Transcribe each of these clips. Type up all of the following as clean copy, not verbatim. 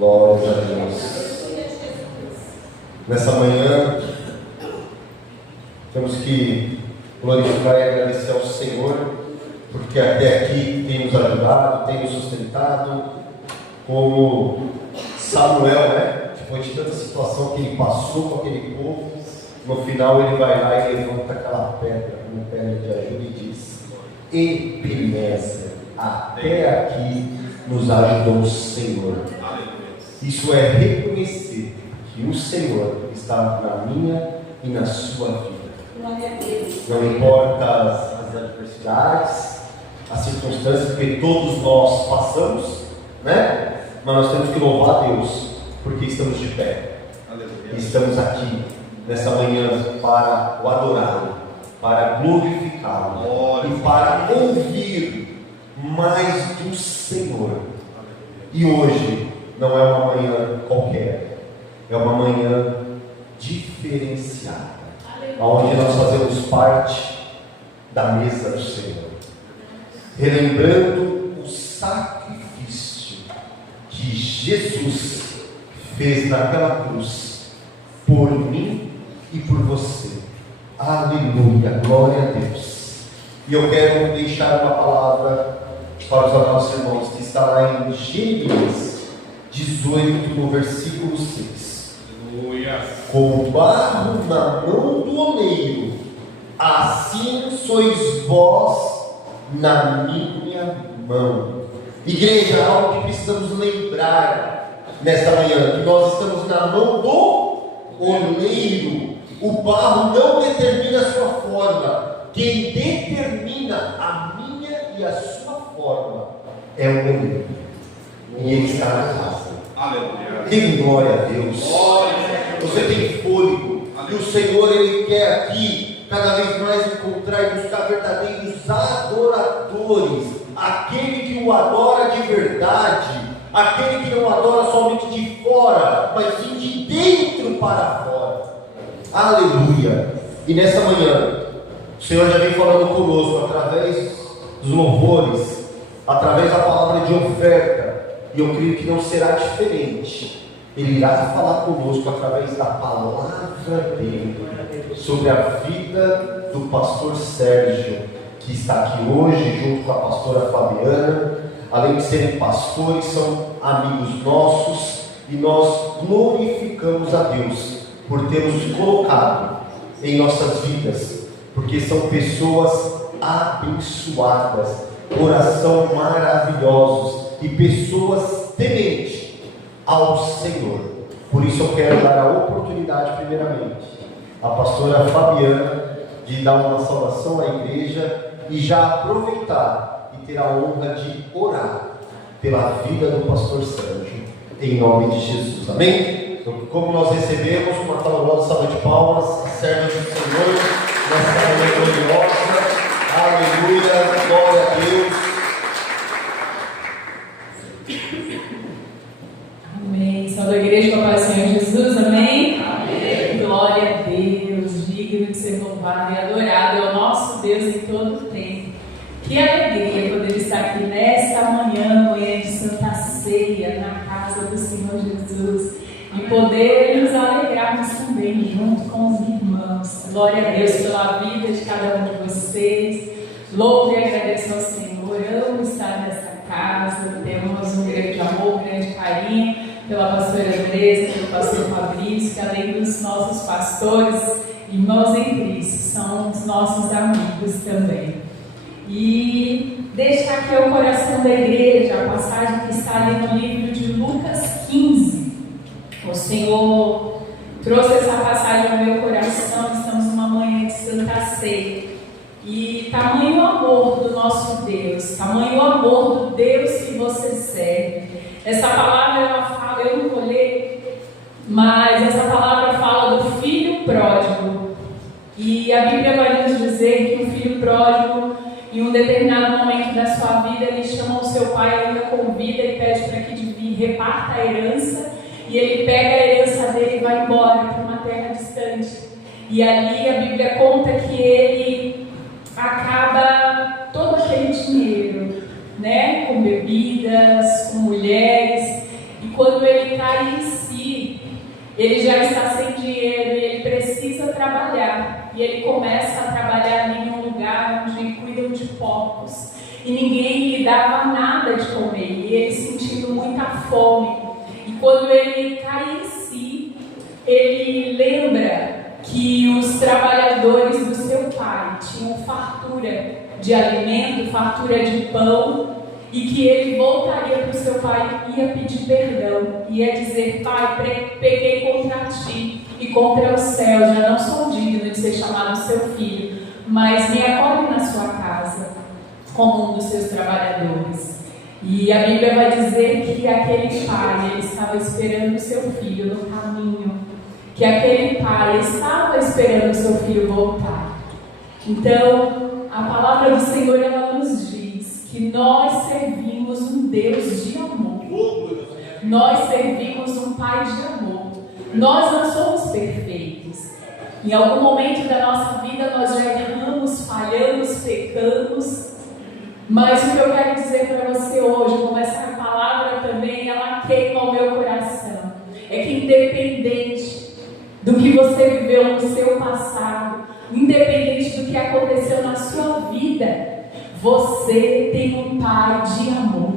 Glórias a Deus. Nessa manhã, temos que glorificar e agradecer ao Senhor, porque até aqui tem nos ajudado, tem nos sustentado, como Samuel, depois de tanta situação que ele passou com aquele povo, no final ele vai lá e levanta aquela pedra, uma pedra de ajuda e diz: Ebenezer, até aqui nos ajudou o Senhor. Isso é reconhecer que o Senhor está na minha e na sua vida. Não importa as adversidades, as circunstâncias, porque todos nós passamos, né? Mas nós temos que louvar a Deus, porque estamos de pé. E estamos aqui nessa manhã para o adorá-lo, para glorificá-lo e para ouvir mais do Senhor. E hoje não é uma manhã qualquer, é uma manhã diferenciada, onde nós fazemos parte da mesa do Senhor, relembrando o sacrifício que Jesus fez naquela cruz por mim e por você. Aleluia, glória a Deus. E eu quero deixar uma palavra para os amados irmãos, que está lá em Jeremias 18, no versículo 6. Aleluia. Como barro na mão do oleiro, assim sois vós na minha mão. Igreja, algo que precisamos lembrar nesta manhã, que nós estamos na mão do oleiro. O barro não determina a sua forma, quem determina a minha e a sua forma é o oleiro, e ele está na casa. Aleluia. Dê glória a Deus. Você tem fôlego, e o Senhor, Ele quer aqui cada vez mais encontrar e buscar verdadeiros adoradores, aquele que o adora de verdade, aquele que não adora somente de fora, mas sim de dentro para fora. Aleluia. E nessa manhã o Senhor já vem falando conosco através dos louvores, através da palavra de oferta, e eu creio que não será diferente. Ele irá falar conosco através da palavra dele sobre a vida do pastor Sérgio, que está aqui hoje junto com a pastora Fabiana. Além de serem pastores, são amigos nossos, e nós glorificamos a Deus por ter nos colocado em nossas vidas, porque são pessoas abençoadas, coração maravilhosos e pessoas tementes ao Senhor. Por isso eu quero dar a oportunidade primeiramente à pastora Fabiana de dar uma saudação à igreja e já aproveitar e ter a honra de orar pela vida do pastor Sérgio, em nome de Jesus, amém? Então, como nós recebemos uma calorosa salva de palmas, servos do Senhor, nessa manhã gloriosa, aleluia, glória a Deus. Amém. Salve a igreja com a paz do Senhor Jesus, amém? Amém. Glória a Deus, digno de ser louvado e adorado é o nosso Deus em todo o tempo. Que alegria poder estar aqui nesta manhã de Santa Ceia, na casa do Senhor Jesus, e poder nos alegrarmos também junto com os irmãos. Glória a Deus pela vida de cada um de vocês. Louvo e agradeço ao Senhor. Amo estar nesta casa. Temos um grande amor, um grande carinho pela pastora Andressa, pelo pastor Fabrício, que além dos nossos pastores, irmãos em Cristo, são os nossos amigos também. E deixar aqui o coração da igreja, a passagem que está ali no livro de Lucas 15. O Senhor trouxe essa passagem ao meu coração. Estamos numa manhã de Santa Ceia, e tamanho amor do nosso Deus, tamanho amor do Deus que você serve. Essa palavra ela fala, eu não vou ler, mas essa palavra fala do filho pródigo, e a Bíblia vai nos dizer que o filho pródigo, em um determinado momento da sua vida, ele chama o seu pai, ainda convida e pede para que reparta a herança. E ele pega a herança dele e vai embora para uma terra distante. E ali a Bíblia conta que ele acaba todo aquele dinheiro, né? Com bebidas, com mulheres. E quando ele cai em si, ele já está sem dinheiro e ele precisa trabalhar. E ele começa a trabalhar ali em um lugar onde cuidam de porcos. E ninguém lhe dava nada de comer. E ele sentindo muita fome. E quando ele cai em si, ele lembra que os trabalhadores do seu pai tinham fartura de alimento, fartura de pão, e que ele voltaria para o seu pai e ia pedir perdão, ia dizer: pai, pequei contra ti e contra os céus, já não sou digno de ser chamado seu filho, mas me acolhe na sua casa como um dos seus trabalhadores. E a Bíblia vai dizer que aquele pai, ele estava esperando o seu filho no caminho, que aquele pai estava esperando o seu filho voltar. Então, a palavra do Senhor, ela nos diz que nós servimos um Deus de amor. Nós servimos um Pai de amor. Nós não somos perfeitos. Em algum momento da nossa vida nós já erramos, falhamos, pecamos. Mas o que eu quero dizer para você hoje, como essa palavra também, ela queima o meu coração, é que independente do que você viveu no seu passado, independente do que aconteceu na sua vida, você tem um Pai de amor.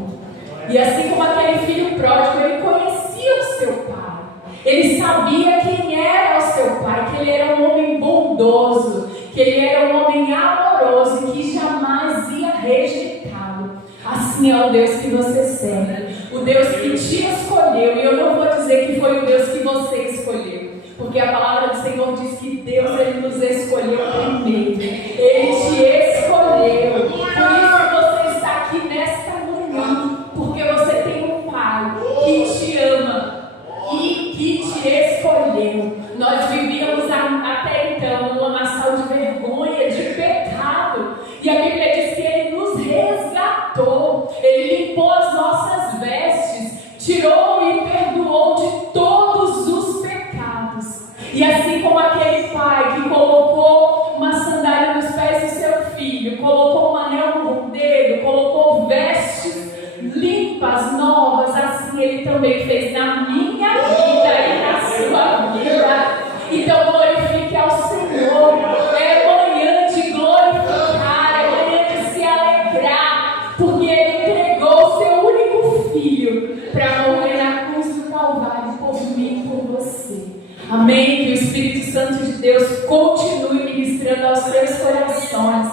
E assim como aquele filho pródigo, ele conhecia o seu pai, ele sabia quem era o seu pai, que ele era um homem bondoso, que ele era um homem amoroso e que jamais ia rejeitá-lo. Assim é o Deus que você serve, o Deus que te escolheu. E eu não vou dizer que foi o Deus que você escolheu, porque a palavra do Senhor diz que Deus, ele nos escolheu primeiro. Ele te escolheu. Por isso você está aqui nesta manhã, porque você tem um Pai que te ama e que te escolheu. Nós vivíamos até então numa nação de vergonha, de pecado, e a Bíblia diz que ele nos resgatou, ele limpou as nossas vestes, tirou e perdoou de todos os pecados. E assim como aquele pai que colocou uma sandália nos pés do seu filho, colocou um anel no dedo, colocou vestes limpas, novas, assim ele também fez na minha vida e na sua vida. Então glorifique ao Senhor. É manhã de glorificar, é manhã de se alegrar, porque ele entregou o seu único filho para morrer na cruz do Calvário por mim e por você. Amém? Que o Espírito Santo de Deus continue ministrando aos seus corações.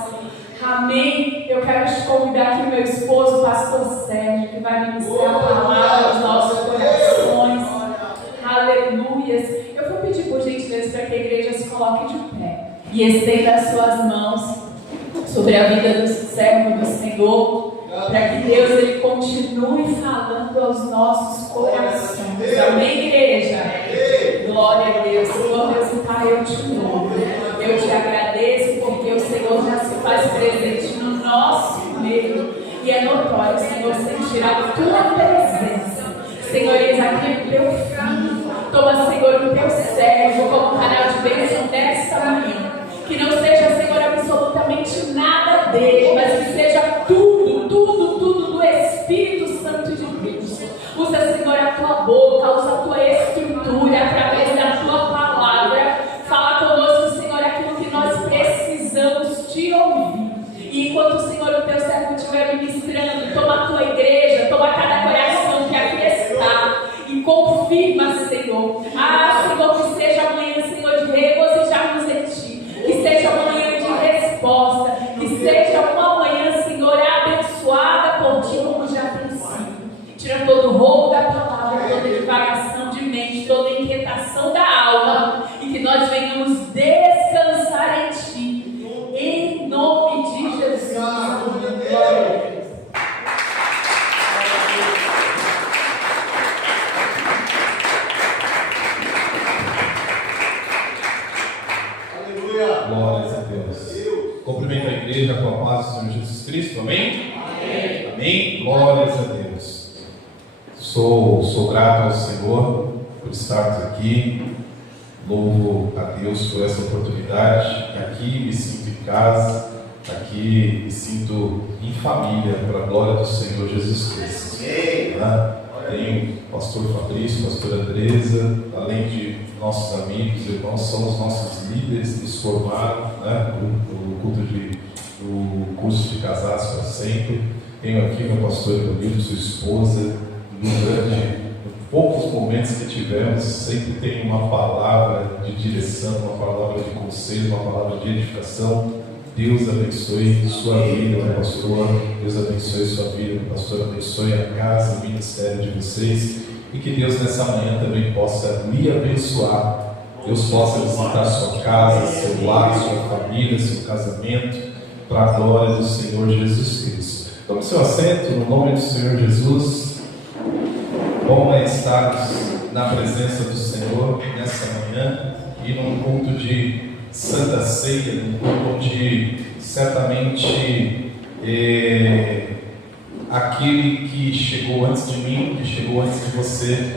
Amém? Eu quero te convidar aqui, meu esposo, o pastor Sérgio, que vai ministrar a palavra aos nossos corações. Aleluias. Eu vou pedir por gentileza para que a igreja se coloque de pé e estenda as suas mãos sobre a vida do servo do Senhor, para que Deus ele continue falando aos nossos corações. Amém, igreja? Glória a Deus. Senhor Deus e Pai, eu te louvo. Eu te agradeço porque o Senhor já se faz presente no nosso meio. E é notório, Senhor, sentir a tua presença. Senhor, eis aqui o teu filho. Toma, Senhor, o teu servo como canal de bênção desta manhã. Que não seja, Senhor, absolutamente nada dele, mas que seja tudo do Espírito Santo de Deus. Usa, Senhor, a tua boca, usa a tua estrutura através da tua palavra. Fala conosco, Senhor, aquilo que nós precisamos te ouvir. E enquanto o Senhor, o teu servo, estiver ministrando, toma a tua igreja, toma cada coração que aqui está e confirma, Senhor. Senhor, que seja amanhã, Senhor, de regozijarmos em ti. Que seja uma manhã de resposta, que seja uma manhã, Senhor, abençoada por ti, como já tem sido. Tira todo o roubo da palavra, toda divagação de mente, toda inquietação da alma, e que nós venhamos descansar em ti, em nome de Jesus. Glória a Deus. Glórias a Deus. Cumprimento a igreja com a paz do Senhor Jesus Cristo. Amém? Amém. Amém. Glórias a Deus. Sou grato ao Senhor por estarmos aqui. Louvo a Deus por essa oportunidade. Aqui me sinto em casa. Aqui me sinto em família, para a glória do Senhor Jesus Cristo. tenho o pastor Fabrício, a pastora Andresa, além de nossos amigos, irmãos, são os nossos líderes, nos formaram, né, no curso de casados para sempre. Tenho aqui meu pastor Evanildo, sua esposa, durante poucos momentos que tivemos, sempre tem uma palavra de direção, uma palavra de conselho, uma palavra de edificação. Deus abençoe sua vida, meu pastor. Deus abençoe sua vida, meu pastor. Abençoe a casa, o ministério de vocês. E que Deus nessa manhã também possa lhe abençoar. Deus possa visitar sua casa, seu lar, sua família, seu casamento, para a glória do Senhor Jesus Cristo. Tome seu assento no nome do Senhor Jesus. Bom é estarmos na presença do Senhor nessa manhã e num culto de Santa Ceia, num culto onde certamente aquele que chegou antes de mim, que chegou antes de você,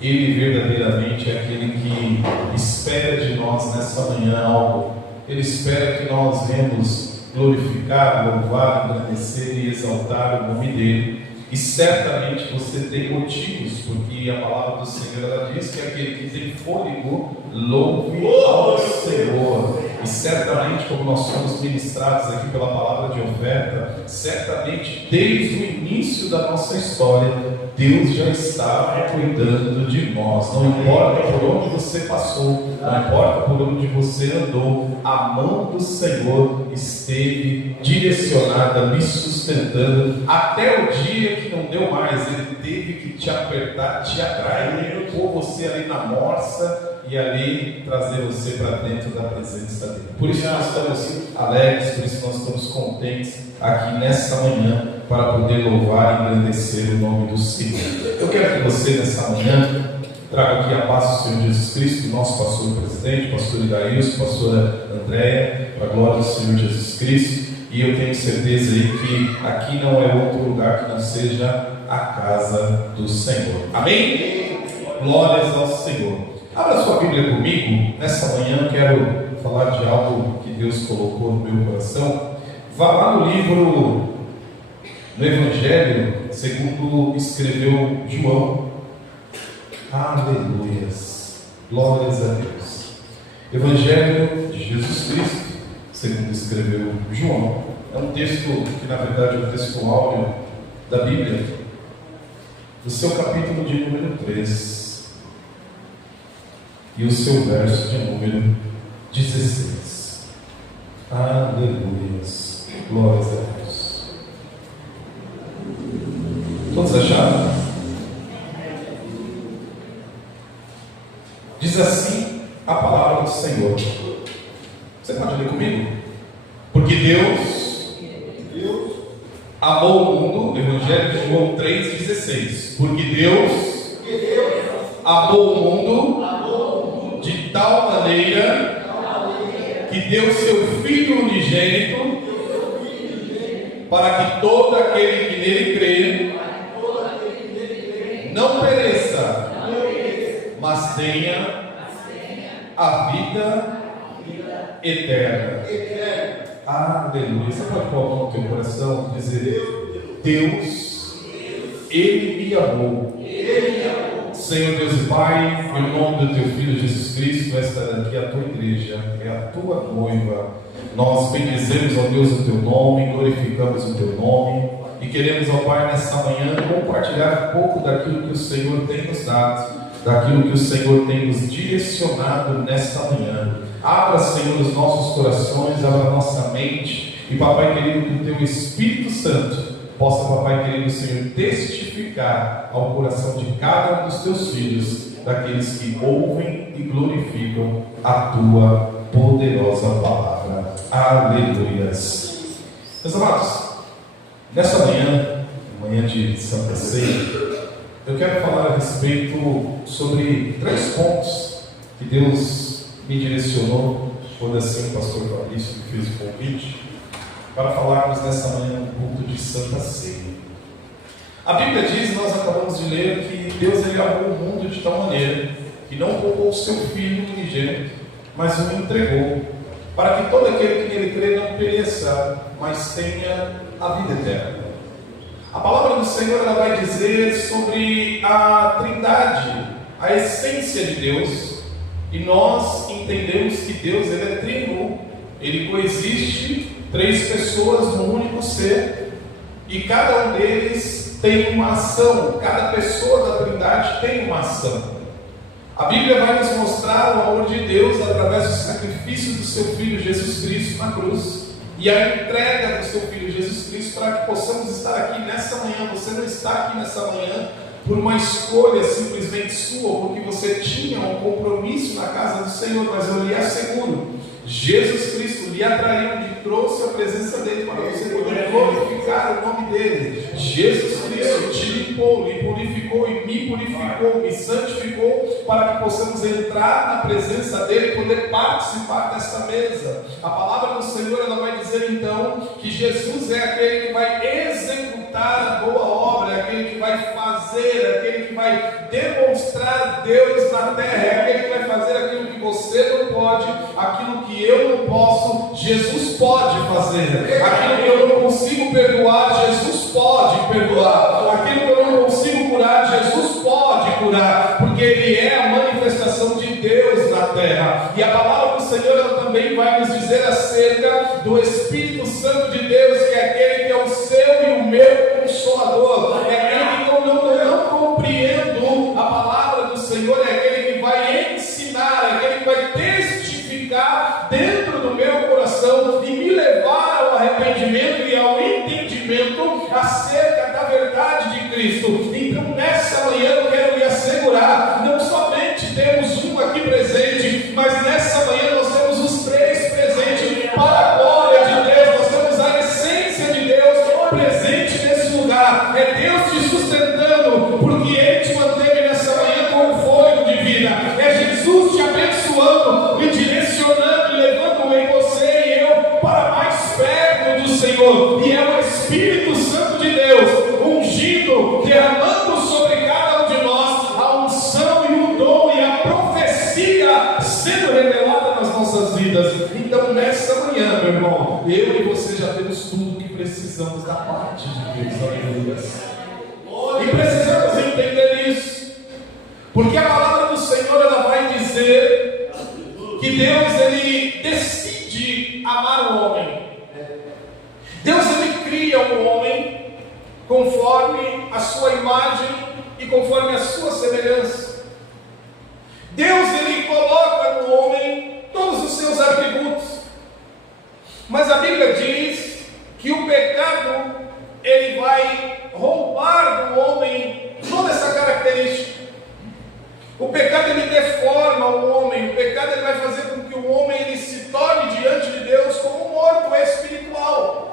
ele verdadeiramente é aquele que espera de nós nessa manhã algo. Ele espera que nós venhamos glorificar, louvar, agradecer e exaltar o nome dele. E certamente você tem motivos, porque a palavra do Senhor ela diz que aquele que tem fôlego, louve ao Senhor. E certamente, como nós somos ministrados aqui pela palavra de oferta, certamente desde o início da nossa história, Deus já estava cuidando de nós. Não importa por onde você passou, não importa por onde você andou, a mão do Senhor esteve direcionada, lhe sustentando, até o dia que não deu mais. Ele teve que te apertar, te atrair, pôr você ali na morsa e ali trazer você para dentro da presença dele. Por isso nós estamos alegres, por isso nós estamos contentes aqui nessa manhã para poder louvar e engrandecer o nome do Senhor. Eu quero que você nessa manhã traga aqui a paz do Senhor Jesus Cristo, nosso pastor presidente, pastor Idaílson, pastora Andréia, para a glória do Senhor Jesus Cristo. E eu tenho certeza aí que aqui não é outro lugar que não seja a casa do Senhor. Amém? Glórias ao Senhor. Abra sua Bíblia comigo. Nessa manhã eu quero falar de algo que Deus colocou no meu coração. Vá lá no livro, no Evangelho, segundo escreveu João. Aleluias. Glórias a Deus. Evangelho de Jesus Cristo, segundo escreveu João. É um texto que na verdade é um texto áureo da Bíblia, do seu capítulo de número 3 e o seu verso de número 16. Aleluias. Glórias a Deus. Todos acharam? Diz assim a palavra do Senhor. Você pode ler comigo? Porque Deus amou o mundo, Evangelho de João 3,16. Porque Deus amou o mundo de tal maneira que deu seu Filho unigênito para que todo aquele que nele crê não pereça, mas tenha a vida eterna. Aleluia. Você pode pôr a mão no teu coração e dizer: Deus, Ele me amou. Senhor Deus e Pai, em nome do Teu Filho Jesus Cristo, esta daqui é a Tua igreja, é a Tua noiva. Nós bendizemos, ó Deus, o Teu nome, glorificamos o Teu nome e queremos, ó Pai, nessa manhã compartilhar um pouco daquilo que o Senhor tem nos dado, daquilo que o Senhor tem nos direcionado nesta manhã. Abra, Senhor, os nossos corações, abra a nossa mente e, Papai querido, que o Teu Espírito Santo possa, Papai querido, Senhor, testificar ao coração de cada um dos Teus filhos, daqueles que ouvem e glorificam a Tua poderosa palavra. Aleluias. Meus amados, nessa manhã, manhã de Santa Ceia, eu quero falar a respeito sobre 3 pontos que Deus me direcionou, quando assim o pastor Fabrício me fez o convite, para falarmos nessa manhã no culto de Santa Ceia. A Bíblia diz, nós acabamos de ler, que Deus ele amou o mundo de tal maneira que não poupou o seu Filho unigênito, mas o entregou, para que todo aquele que nele crê não pereça, mas tenha a vida eterna. A palavra do Senhor ela vai dizer sobre a Trindade, a essência de Deus, e nós entendemos que Deus ele é trino, ele coexiste, 3 pessoas no único ser, e cada um deles tem uma ação, cada pessoa da Trindade tem uma ação. A Bíblia vai nos mostrar o amor de Deus através do sacrifício do seu Filho Jesus Cristo na cruz e a entrega do seu Filho Jesus Cristo para que possamos estar aqui nessa manhã. Você não está aqui nessa manhã por uma escolha simplesmente sua, porque você tinha um compromisso na casa do Senhor, mas eu lhe asseguro, Jesus Cristo lhe atraiu, lhe trouxe a presença dele para você poder glorificar o nome dele. Jesus Cristo te limpou, lhe purificou e me purificou, me santificou para que possamos entrar na presença dele e poder participar desta mesa. A palavra do Senhor ela vai dizer então que Jesus é aquele que vai executar a boa obra, é aquele que vai fazer, é aquele que vai demonstrar Deus na terra, é aquele que vai fazer aquilo que você não pode, aquilo que eu não posso, Jesus pode fazer. Aquilo que eu não consigo perdoar, Jesus pode perdoar. Aquilo que eu não consigo curar, Jesus pode curar, porque Ele é a manifestação de Deus na terra. E a palavra do Senhor ela também vai nos dizer acerca do Espírito Santo de Deus, que é aquele que é o seu e o meu Consolador, é aquele que eu não compreendo a palavra do Senhor, é aquele que vai ensinar, é aquele que vai testificar dentro do meu coração e me levar ao arrependimento e ao entendimento acerca da verdade de Cristo. Então nessa manhã eu quero lhe assegurar, não somente temos um aqui presente, mas nessa manhã nós temos os 3 presentes para a glória de Deus. Nós temos a essência de Deus presente nesse lugar. É Deus te sustentando, porque Ele te manteve nessa manhã com o fôlego de vida. É Jesus te abençoando, lhe direcionando, levando em você e eu para mais perto do Senhor. E é o Espírito Santo de Deus ungindo, derramando sobre cada um de nós a unção e o dom e a profecia sendo revelada nas nossas vidas. Então nessa manhã, meu irmão, eu e você já temos tudo que precisamos da parte de Deus. Aleluia. E precisamos entender isso, porque a palavra do Senhor ela vai dizer que Deus ele decide amar o homem. Deus ele cria o homem conforme a sua imagem e conforme a sua semelhança. Deus ele coloca no homem todos os seus atributos, mas a Bíblia diz que o pecado ele vai roubar do homem toda essa característica. O pecado ele deforma o homem, o pecado ele vai fazer com que o homem ele se torne diante de Deus como um morto espiritual.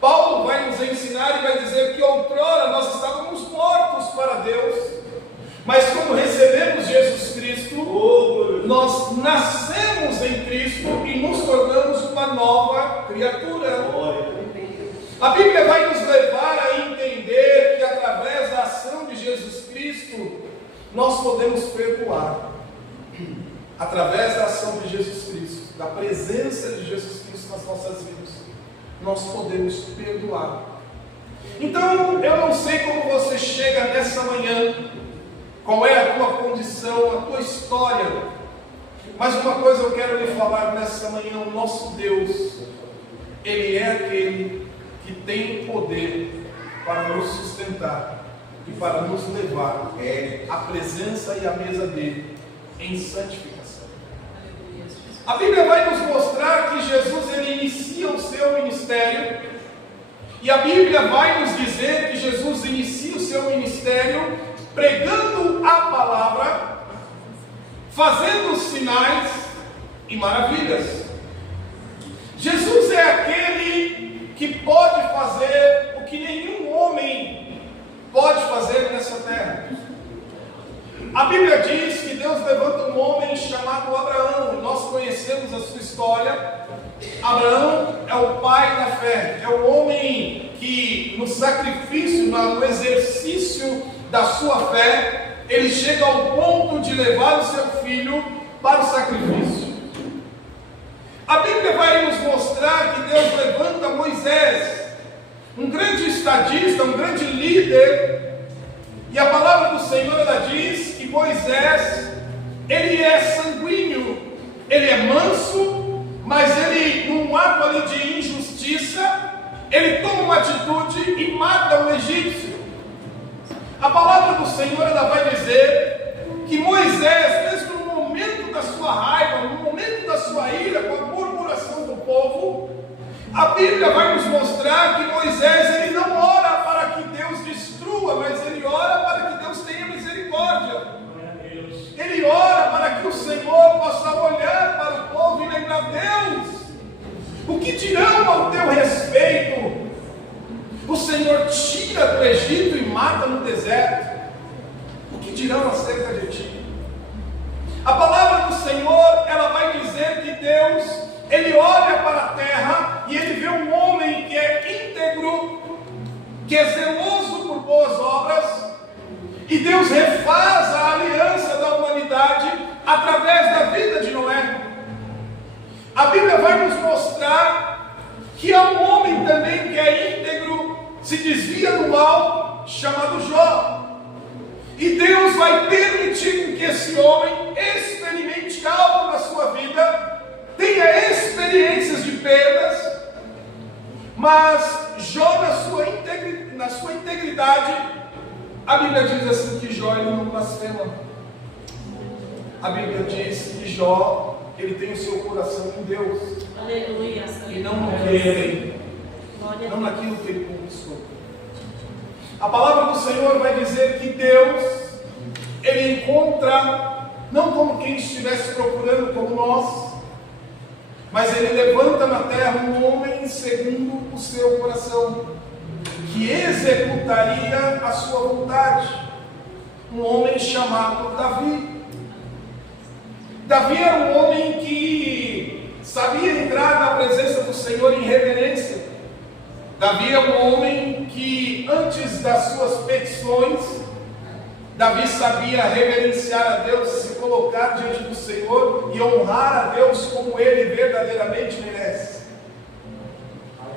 Paulo vai nos ensinar e vai dizer que outrora nós estávamos mortos para Deus, mas quando recebemos Jesus Cristo, nós nascemos em Cristo e nos tornamos uma nova criatura. A Bíblia vai nos levar a entender que através da ação de Jesus Cristo, nós podemos perdoar. Através da ação de Jesus Cristo, da presença de Jesus Cristo nas nossas vidas, nós podemos perdoar. Então, eu não sei como você chega nessa manhã, qual é a tua condição, a tua história, mas uma coisa eu quero lhe falar nessa manhã: o nosso Deus, Ele é aquele que tem poder para nos sustentar e para nos levar à presença e à mesa dele em santificação. A Bíblia vai nos mostrar que Jesus ele inicia o seu ministério, e a Bíblia vai nos dizer que Jesus inicia o seu ministério pregando a palavra, fazendo sinais e maravilhas. Jesus é aquele que pode fazer o que nenhum homem pode fazer nessa terra. A Bíblia diz que Deus levanta um homem chamado Abraão. Nós conhecemos a sua história. Abraão é o pai da fé, é o homem que no sacrifício, no exercício da sua fé, ele chega ao ponto de levar o seu filho para o sacrifício. A Bíblia vai nos mostrar que Deus levanta Moisés. um grande estadista, um grande líder. E a palavra do Senhor, ela diz que Moisés, ele é sanguíneo, ele é manso, mas ele, num ato ali de injustiça, ele toma uma atitude e mata um egípcio. A palavra do Senhor, ela vai dizer que Moisés, mesmo no momento da sua raiva, no momento da sua ira, com a murmuração do povo, a Bíblia vai nos mostrar que Moisés, ele não ora para que Deus destrua, mas ele ora para que Deus tenha misericórdia. Ele ora para que o Senhor possa olhar para o povo e lembrar: Deus, o que dirão ao teu respeito? O Senhor tira do Egito e mata no deserto. O que dirão acerca de ti? A palavra do Senhor, ela vai dizer que Deus, ele olha para a terra e ele vê um homem que é íntegro, que é zeloso por boas obras, e Deus refaz a aliança da humanidade através da vida de Noé. A Bíblia vai nos mostrar que há um homem também que é íntegro, se desvia do mal, chamado Jó. E Deus vai permitir que esse homem experimente algo na sua vida, tenha experiências de perdas, mas Jó, na sua integridade, a Bíblia diz assim que Jó, ele não blasfema. A Bíblia diz que Jó, ele tem o seu coração em Deus. Aleluia. E não no que ele tem, não naquilo que ele conquistou. A palavra do Senhor vai dizer que Deus, ele encontra, não como quem estivesse procurando como nós, mas ele levanta na terra um homem segundo o seu coração, que executaria a sua vontade. Um homem chamado Davi. Davi era um homem que sabia entrar na presença do Senhor em reverência. Davi é um homem que, antes das suas petições, Davi sabia reverenciar a Deus, se colocar diante do Senhor e honrar a Deus como ele verdadeiramente merece.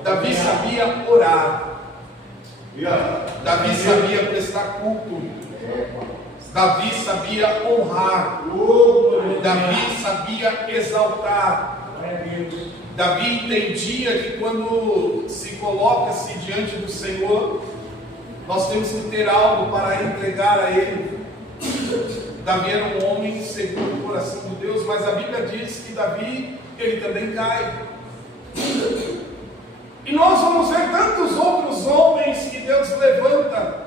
Davi sabia orar. Davi sabia prestar culto. Davi sabia honrar. Davi sabia exaltar. Davi entendia que quando se coloca-se diante do Senhor, nós temos que ter algo para entregar a Ele. Davi era um homem segundo o coração de Deus, mas a Bíblia diz que Davi, ele também cai. E nós vamos ver tantos outros homens que Deus levanta.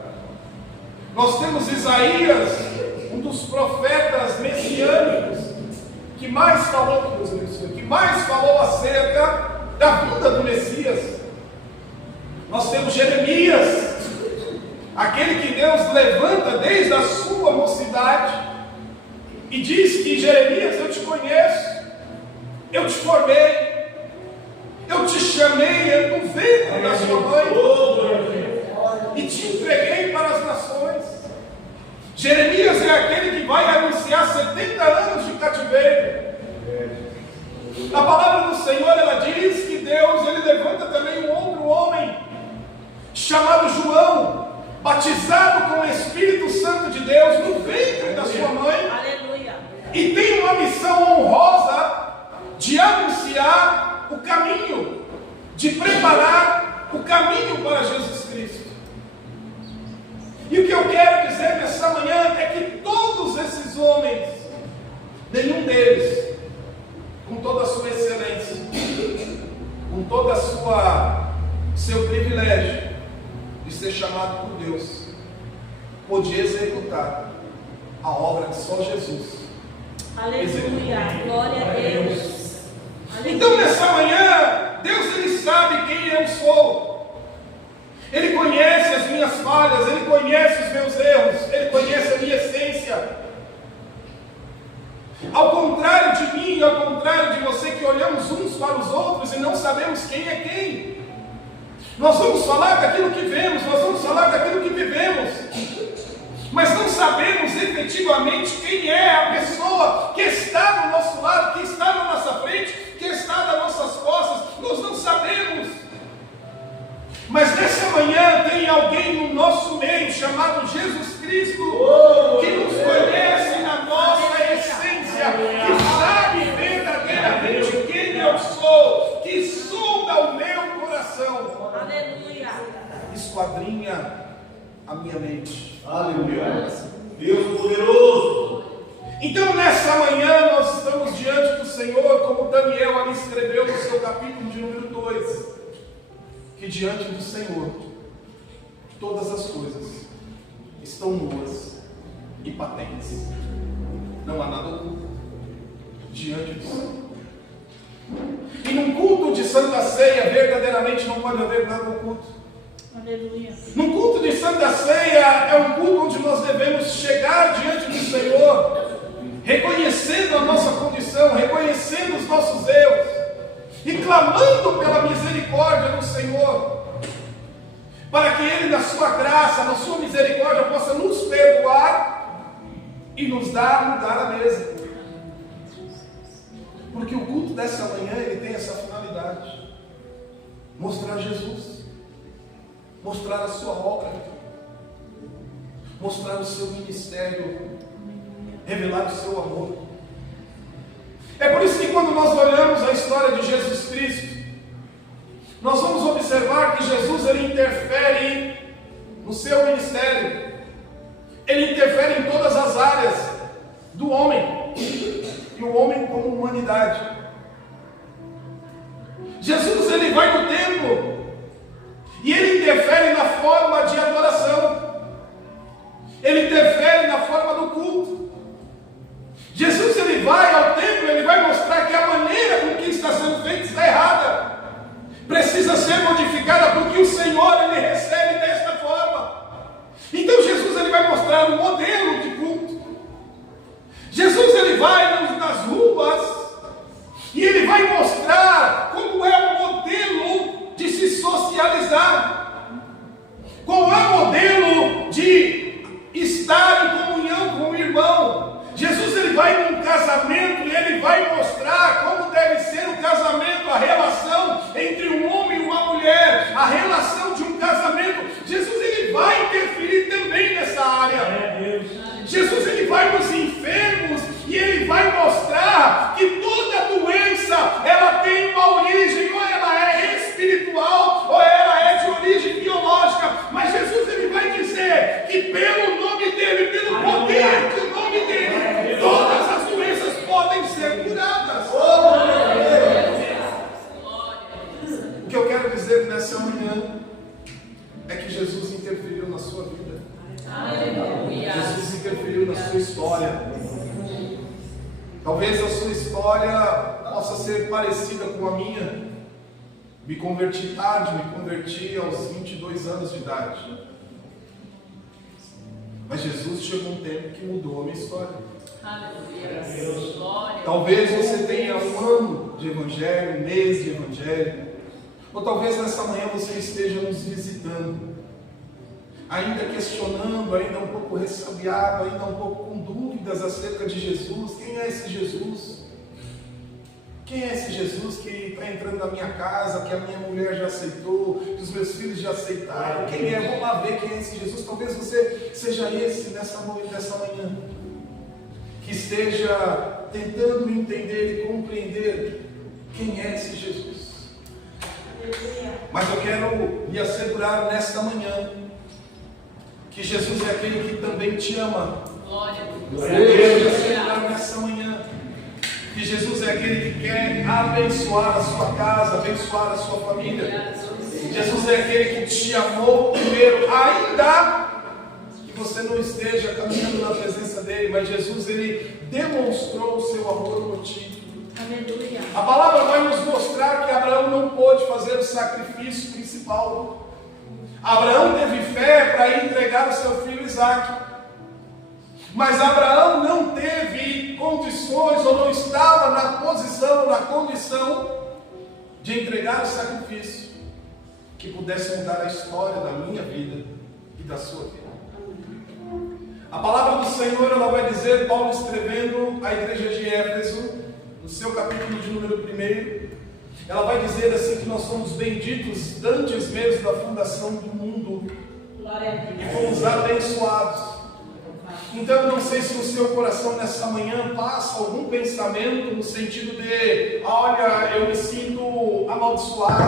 Nós temos Isaías, um dos profetas messiânicos, que mais falou, que mais falou acerca da vinda do Messias. Nós temos Jeremias, aquele que Deus levanta desde a sua mocidade, e diz que: Jeremias, eu te conheço, eu te formei, eu te chamei no ventre da sua mãe, e te entreguei para as nações. Jeremias é aquele que vai anunciar 70 anos de cativeiro. A palavra do Senhor, ela diz que Deus, ele levanta também um outro homem, chamado João, batizado com o Espírito Santo de Deus no ventre da sua mãe. Aleluia. E tem uma missão honrosa de anunciar o caminho, de preparar o caminho para Jesus Cristo. E o que eu quero dizer nessa manhã é que todos esses homens, nenhum deles, com toda a sua excelência, com toda a seu privilégio de ser chamado por Deus, podia executar a obra que só Jesus. Aleluia. Glória a Deus. Então nessa manhã, Deus, ele sabe quem eu sou. Ele conhece as minhas falhas, ele conhece os meus erros, ele conhece a minha essência. Ao contrário de mim, ao contrário de você, que olhamos uns para os outros e não sabemos quem é quem. Nós vamos falar daquilo que vemos, nós vamos falar daquilo que vivemos, mas não sabemos efetivamente quem é a pessoa que está do nosso lado, que está na nossa frente, que está nas nossas costas. Nós não sabemos. Mas nessa manhã tem alguém no nosso meio chamado Jesus Cristo, que nos conhece na nossa essência, que sabe verdadeiramente quem eu sou, que sonda o meu coração, Aleluia. esquadrinha a minha mente. Aleluia. Deus poderoso. Então nessa manhã nós estamos diante do Senhor, como Daniel ali escreveu no seu capítulo de número 2, que diante do Senhor todas as coisas estão nuas e patentes. Não há nada oculto diante do Senhor. E num culto de Santa Ceia, verdadeiramente não pode haver nada oculto. Aleluia. Num culto de Santa Ceia é um culto onde nós devemos chegar diante do Senhor, reconhecendo a nossa condição, reconhecendo os nossos erros e clamando pela misericórdia do Senhor, para que Ele, na sua graça, na sua misericórdia, possa nos perdoar e nos dar lugar à mesa. Porque o culto dessa manhã, ele tem essa finalidade: mostrar Jesus, mostrar a sua obra, mostrar o seu ministério, revelar o seu amor. É por isso que quando nós olhamos a história de Jesus Cristo, nós vamos observar que Jesus, ele interfere no seu ministério, ele interfere em todas as áreas do homem, e o homem como humanidade. Jesus, ele vai no templo e ele interfere na forma de adoração, ele interfere na forma do culto. Jesus, ele vai ao templo, ele vai mostrar que a maneira com que está sendo feito está errada, precisa ser modificada, porque o Senhor, ele recebe desta forma. Então Jesus, ele vai mostrar um modelo de culto. Jesus, ele vai nas ruas e ele vai mostrar como é o modelo de se socializar, qual é o modelo de estar em comunhão com o irmão. Jesus, ele vai num casamento e ele vai mostrar como deve ser o casamento, a relação entre um homem e uma mulher, a relação de um casamento. Jesus, ele vai interferir também nessa área. Jesus, ele vai nos enfermos e ele vai mostrar que toda doença, ela tem uma origem, ou ela é espiritual, ou ela é de origem biológica. Mas Jesus, ele vai dizer que pelo nome dele, pelo poder do nome dele, todas as doenças podem ser curadas. O que eu quero dizer nessa manhã é que Jesus interferiu na sua vida. Aleluia. Jesus interferiu na sua história. Talvez a sua história possa ser parecida com a minha. Me converti tarde, me converti aos 22 anos de idade. Mas Jesus chegou um tempo que mudou a minha história. Aleluia. Glória. Talvez você tenha um ano de evangelho, um mês de evangelho, ou talvez nessa manhã você esteja nos visitando, ainda questionando, ainda um pouco ressabiado, ainda um pouco com dúvidas acerca de Jesus. Quem é esse Jesus? Quem é esse Jesus que está entrando na minha casa, que a minha mulher já aceitou, que os meus filhos já aceitaram? Quem é? Vamos lá ver quem é esse Jesus. Talvez você seja esse nessa noite, nessa manhã, que esteja tentando entender e compreender quem é esse Jesus. Mas eu quero lhe assegurar nesta manhã que Jesus é aquele que também te ama. Glória a Eu quero lhe assegurar nessa manhã que Jesus é aquele que quer abençoar a sua casa, abençoar a sua família. Jesus é aquele que te amou primeiro, ainda que você não esteja caminhando na presença dele, mas Jesus, ele demonstrou o seu amor por ti. Aleluia. A palavra vai nos mostrar que Abraão não pôde fazer o sacrifício principal. Abraão teve fé para entregar o seu filho Isaque. Mas Abraão não teve condições, ou não estava na posição, na condição de entregar o sacrifício que pudesse mudar a história da minha vida e da sua vida. A palavra do Senhor, ela vai dizer, Paulo escrevendo à igreja de Éfeso, no seu capítulo de número 1, ela vai dizer assim que nós somos benditos antes mesmo da fundação do mundo. Glória a Deus. E fomos abençoados. Então eu não sei se no seu coração nessa manhã passa algum pensamento no sentido de: olha, eu me sinto amaldiçoado,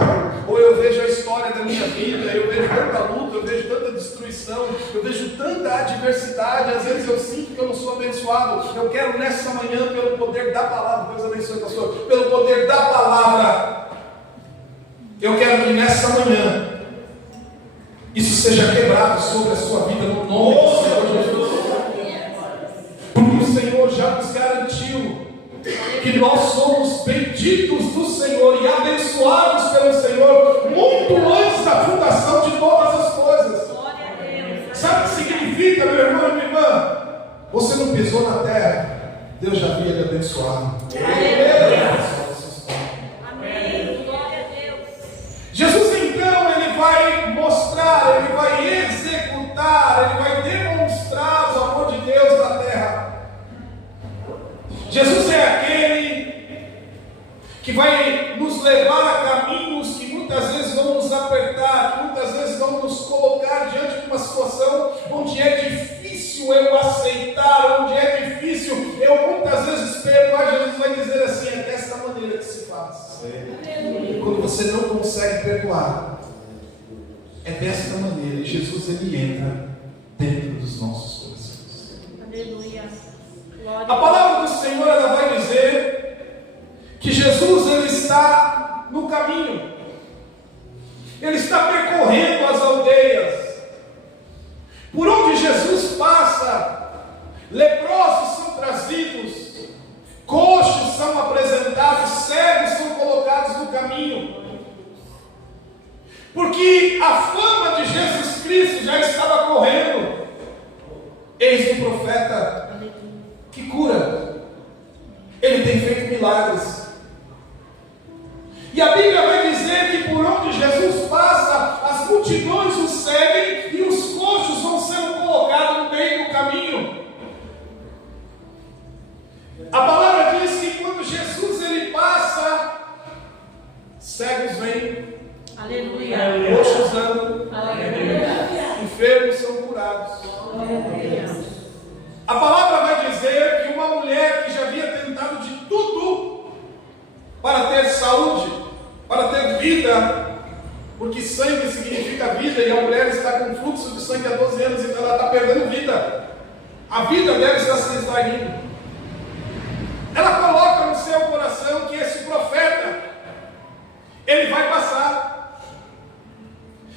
ou eu vejo a história da minha vida, eu vejo tanta luta, eu vejo tanta destruição, eu vejo tanta adversidade, às vezes eu sinto que eu não sou abençoado. Eu quero nessa manhã, pelo poder da palavra, Deus abençoe, pastor, pelo poder da palavra, eu quero que nessa manhã isso seja quebrado sobre a sua vida no nome do Senhor Jesus. Porque o Senhor já nos garantiu que nós somos benditos do Senhor e abençoados pelo Senhor muito antes da fundação de todas as coisas. Sabe o que significa, meu irmão e minha irmã? Você não pisou na terra, Deus já havia lhe abençoado. Amém. Glória a Deus. Jesus então, ele vai mostrar, ele vai executar, ele vai demonstrar o amor de Deus na terra. Jesus é aquele que vai nos levar a caminhos que muitas vezes vão nos apertar, que muitas vezes vão nos colocar diante de uma situação onde é difícil eu aceitar, onde é difícil eu muitas vezes perdoar. Jesus vai dizer assim: é dessa maneira que se faz. Quando você não consegue perdoar, é desta maneira. E Jesus, ele entra dentro dos nossos corações. Aleluia. A palavra do Senhor, ela vai dizer que Jesus, ele está no caminho, ele está percorrendo as aldeias. Por onde Jesus passa, leprosos são trazidos, coxos são apresentados, cegos são colocados no caminho, porque a fama de Jesus Cristo já estava correndo. Eis o profeta que cura, ele tem feito milagres. E a Bíblia vai dizer que por onde Jesus passa, as multidões o seguem e os coxos vão sendo colocados no meio do caminho. A palavra diz que quando Jesus ele passa, cegos vêm, Aleluia. coxos andam, Aleluia. enfermos são curados. Aleluia. A palavra vai dizer que uma mulher que já havia tentado de tudo para ter saúde, para ter vida, porque sangue significa vida, e a mulher está com fluxo de sangue há 12 anos, então ela está perdendo vida. A vida dela está se esvaindo. Ela coloca no seu coração que esse profeta, ele vai passar.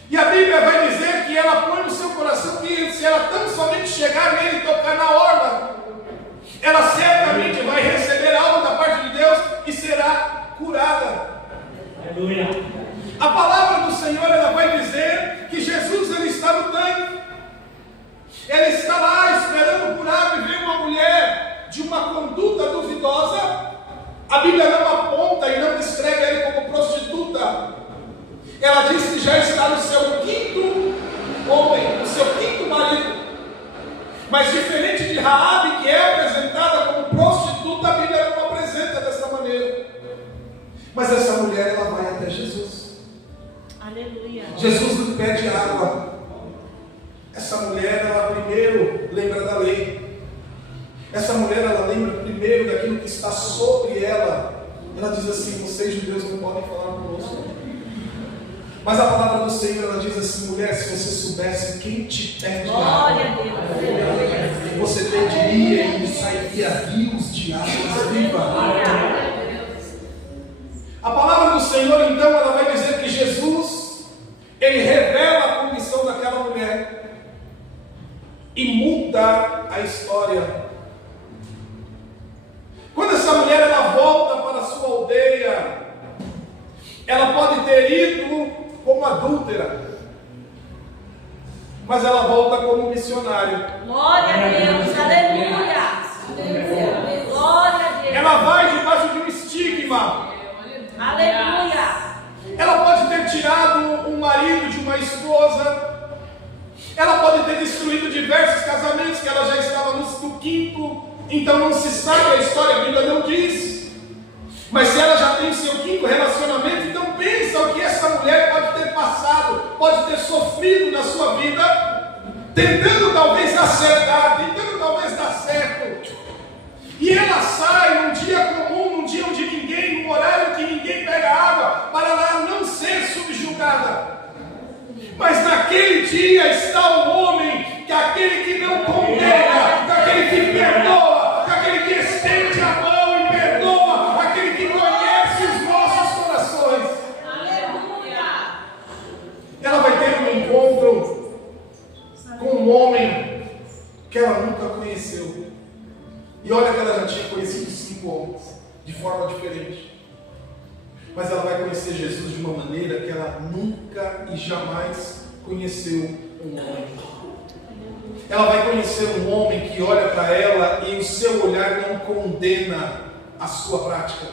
E a Bíblia vai dizer que ela põe no seu coração que se ela tão somente chegar nele e tocar na orla, ela certamente vai receber algo da parte de Deus e será curada. Aleluia. A palavra do Senhor, ela vai dizer que Jesus, ele está no tanque, ele está lá esperando curar, e vem uma mulher de uma conduta duvidosa. A Bíblia não aponta e não descreve ele como prostituta. Ela diz que já está no seu quinto homem, no seu quinto marido. Mas diferente de Raabe, que é apresentada como prostituta, a Bíblia não apresenta dessa maneira. Mas essa mulher, ela vai até Jesus. Aleluia. Jesus lhe pede água. Essa mulher, ela primeiro lembra da lei. Essa mulher, ela lembra primeiro daquilo que está sobre ela. Ela diz assim: vocês judeus não podem falar conosco. Mas a palavra do Senhor, ela diz assim: mulher, se você soubesse quem te pede água, Glória a Deus. você pediria e sairia rios de águas vivas. A palavra do Senhor, então, ela vai dizer que Jesus, ele revela a condição daquela mulher e muda a história. Quando essa mulher ela volta para a sua aldeia, ela pode ter ido como adúltera, mas ela volta como missionária. Glória a Deus. Aleluia. Glória a Deus. Ela vai debaixo de um estigma. Aleluia. Ela pode ter tirado um marido de uma esposa. Ela pode ter destruído diversos casamentos, que ela já estava no quinto. Então não se sabe a história, a Bíblia não diz. Mas se ela já tem o seu quinto relacionamento, então pensa o que essa mulher pode ter passado, pode ter sofrido na sua vida, tentando talvez acertar, tentando talvez dar certo. E ela sai num dia comum, num dia onde ninguém, num horário que ninguém pega água, para lá não ser subjugada. Mas naquele dia está o homem, que é aquele que não condena, que é aquele que perdoa, que é aquele que estende a mão e perdoa, aquele que conhece os nossos corações. Aleluia. Ela vai ter um encontro com um homem que ela nunca conheceu. E olha que ela já tinha conhecido 5 homens, de forma diferente. Mas ela vai conhecer Jesus de uma maneira que ela nunca e jamais conheceu um homem. Ela vai conhecer um homem que olha para ela e o seu olhar não condena a sua prática.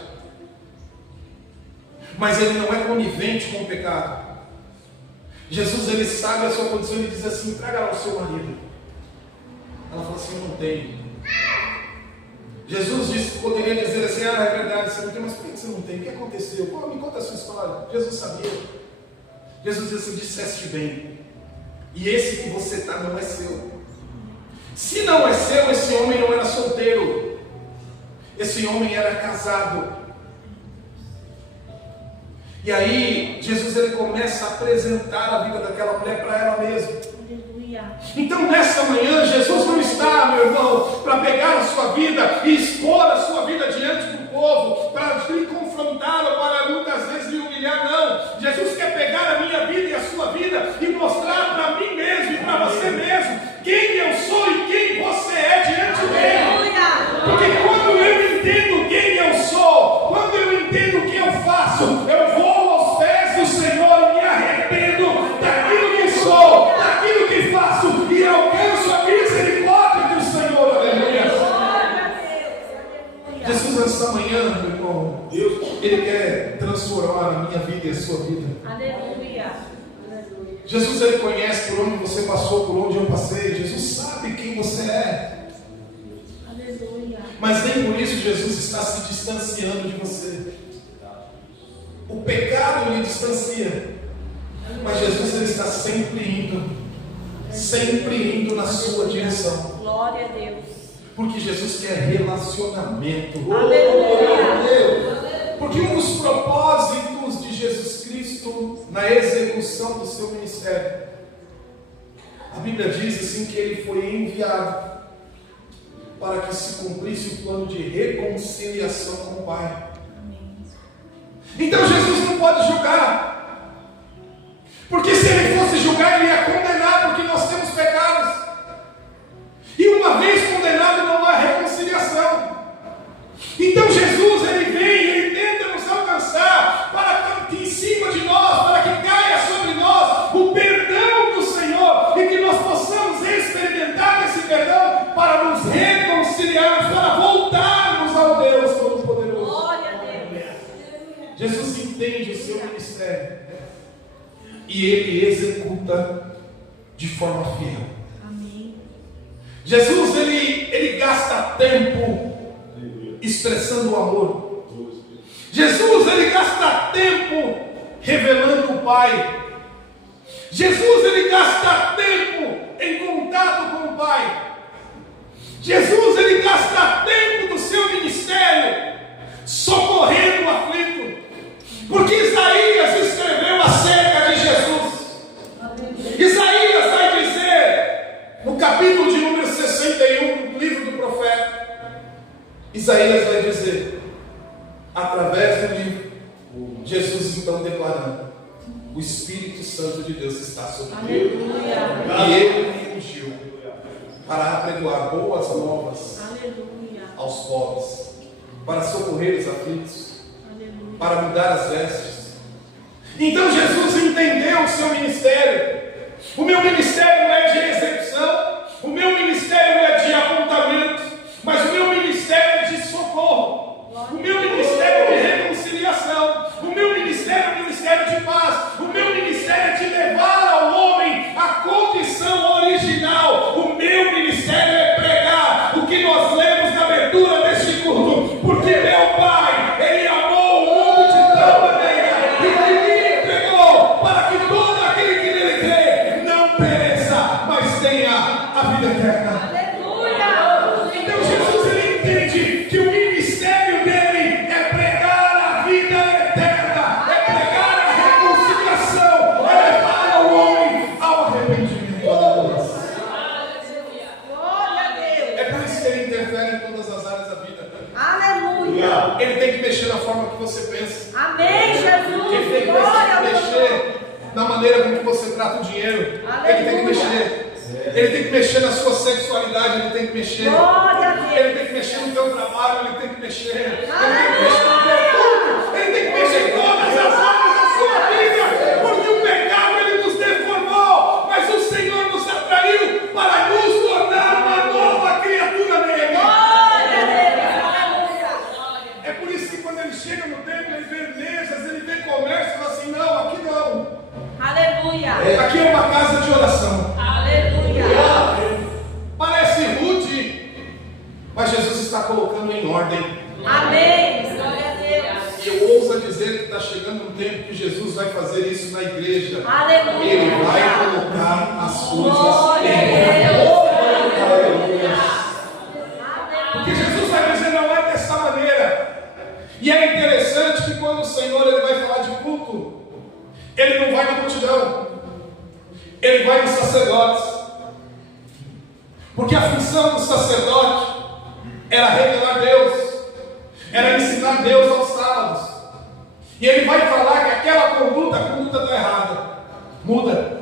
Mas ele não é conivente com o pecado. Jesus, ele sabe a sua condição e diz assim: traga lá o seu marido. Ela fala assim: eu não tenho. Jesus poderia dizer assim: ah, é verdade, você não tem, mas por que você não tem? O que aconteceu? Pô, me conta a sua história. Jesus sabia. Jesus disse: disseste bem. E esse que você está não é seu. Se não é seu, esse homem não era solteiro. Esse homem era casado. E aí, Jesus ele começa a apresentar a vida daquela mulher para ela mesma. Então nessa manhã, Jesus não está, meu irmão, para pegar a sua vida e expor a sua vida diante do povo, para lhe confrontar ou para muitas vezes lhe humilhar, não. Jesus quer pegar a minha vida e a sua vida e mostrar para mim mesmo e para você mesmo quem eu sou e quem você é diante dele. Porque quando eu entendo quem eu sou, quando eu entendo o que eu faço, eu vou aos pés do Senhor e me arrependo daquilo que sou, daquilo que faço, e alcanço a misericórdia do Senhor. Aleluia. Jesus, essa manhã, meu irmão, Deus, Ele quer transformar a minha vida e a sua vida. Aleluia. Jesus, Ele conhece por onde você passou, por onde eu passei. Jesus sabe quem você é. Aleluia. Mas nem por isso Jesus está se distanciando de você. O pecado lhe distancia. Mas Jesus ele está sempre indo na sua direção. Glória a Deus. Porque Jesus quer relacionamento. Aleluia. Porque um dos propósitos de Jesus Cristo na execução do seu ministério, a Bíblia diz assim que ele foi enviado para que se cumprisse o plano de reconciliação com o Pai. Então Jesus não pode julgar, porque se ele fosse julgar, ele ia condenar, porque nós temos pecados, e uma vez condenado não há reconciliação. Então Jesus ele vem, ele tenta nos alcançar, para que em cima de nós, para que caia sobre nós o perdão do Senhor, e que nós possamos experimentar esse perdão, para nos reconciliarmos, para voltarmos ao Deus Todo-Poderoso. Glória a Deus. Jesus entende o seu ministério e ele executa de forma fiel. Amém. Jesus ele gasta tempo expressando o amor. Jesus ele gasta tempo revelando o Pai. Jesus ele gasta tempo em contato com o Pai. Jesus ele gasta tempo do seu ministério socorrendo o aflito. Porque Isaías escreveu acerca de Jesus. Isaías vai dizer, no capítulo de número 61 do livro do profeta, Isaías vai dizer, através do livro, Jesus então declarando: o Espírito Santo de Deus está sobre mim. E ele me ungiu para apregoar boas novas aos pobres, para socorrer os aflitos, para mudar as vestes. Então Jesus entendeu o seu ministério. O meu ministério não é de execução, o meu ministério não é de apontamento, mas o meu ministério é de socorro, o meu ministério é de reconciliação, o meu ministério é um ministério de paz, o meu ministério é de levar ao homem a condição original, o meu ministério é pregar o que nós lemos na abertura deste culto, porque meu Pai, Ele amou opera em todas as áreas da vida. Aleluia. Ele tem que mexer na forma que você pensa. Amém, Jesus. Ele tem que mexer na maneira com que você trata o dinheiro. Ele tem que mexer. Ele tem que mexer na sua sexualidade. Ele tem que mexer. Glória a Deus. Ele tem que mexer no teu trabalho. Ele tem que mexer. Ele tem que mexer no teu corpo. Ele tem que mexer em todas as áreas da sua vida. Porque o pecado ele nos deformou. Mas o Senhor nos atraiu para nos tornar uma nova criatura nele. Glória a Deus. Aleluia. É por isso que quando ele chega no templo, ele vê mesas, ele vê comércio, ele fala assim: não, aqui não. Aleluia. Aqui é uma casa de oração. Aleluia. Parece rude, mas Jesus está colocando em ordem. Amém. Glória a Deus. E eu ouso dizer que está chegando um tempo que Jesus vai fazer isso na igreja. Aleluia. Ele vai colocar as coisas Glória a em Deus. ordem. Porque Jesus vai dizer: não é dessa maneira. E é interessante que quando o Senhor ele vai falar de culto, ele não vai na multidão, ele vai nos sacerdotes. Porque a função do sacerdote era revelar Deus, era ensinar Deus aos sábados. E ele vai falar que aquela conduta, a conduta está errada, muda.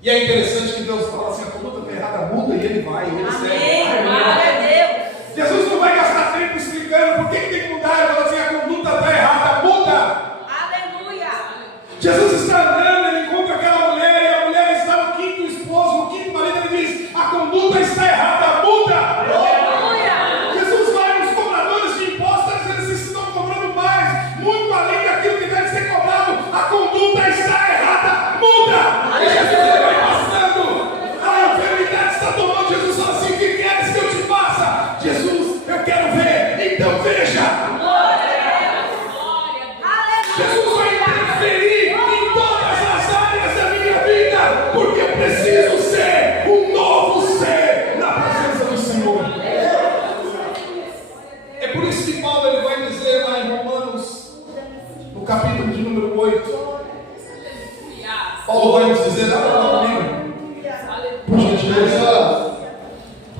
E é interessante que Deus fala assim: a conduta está errada, muda, e ele vai, ele segue. Amém. Glória a Deus. Jesus não vai gastar tempo explicando por que tem que mudar. Ele fala assim: a conduta está errada, muda. Aleluia. Jesus está andando, ele encontra aquela mulher, e a mulher está no quinto esposo, no quinto marido. Ele diz: a conduta está errada, muda. Aleluia. Jesus vai nos cobradores de impostos, está dizendo: vocês estão cobrando mais, muito além daquilo que deve ser cobrado. A conduta está errada, muda. E Jesus ele vai passando, a enfermidade está tomando. Jesus fala assim: o que queres que eu te faça? Jesus, eu quero ver, então veja. Jesus vai interferir em todas as áreas da minha vida, porque eu preciso ser um novo ser na presença do Senhor. É por isso que Paulo ele vai dizer lá em Romanos, no capítulo de número 8, Paulo vai nos dizer: abra lá comigo, por gentileza.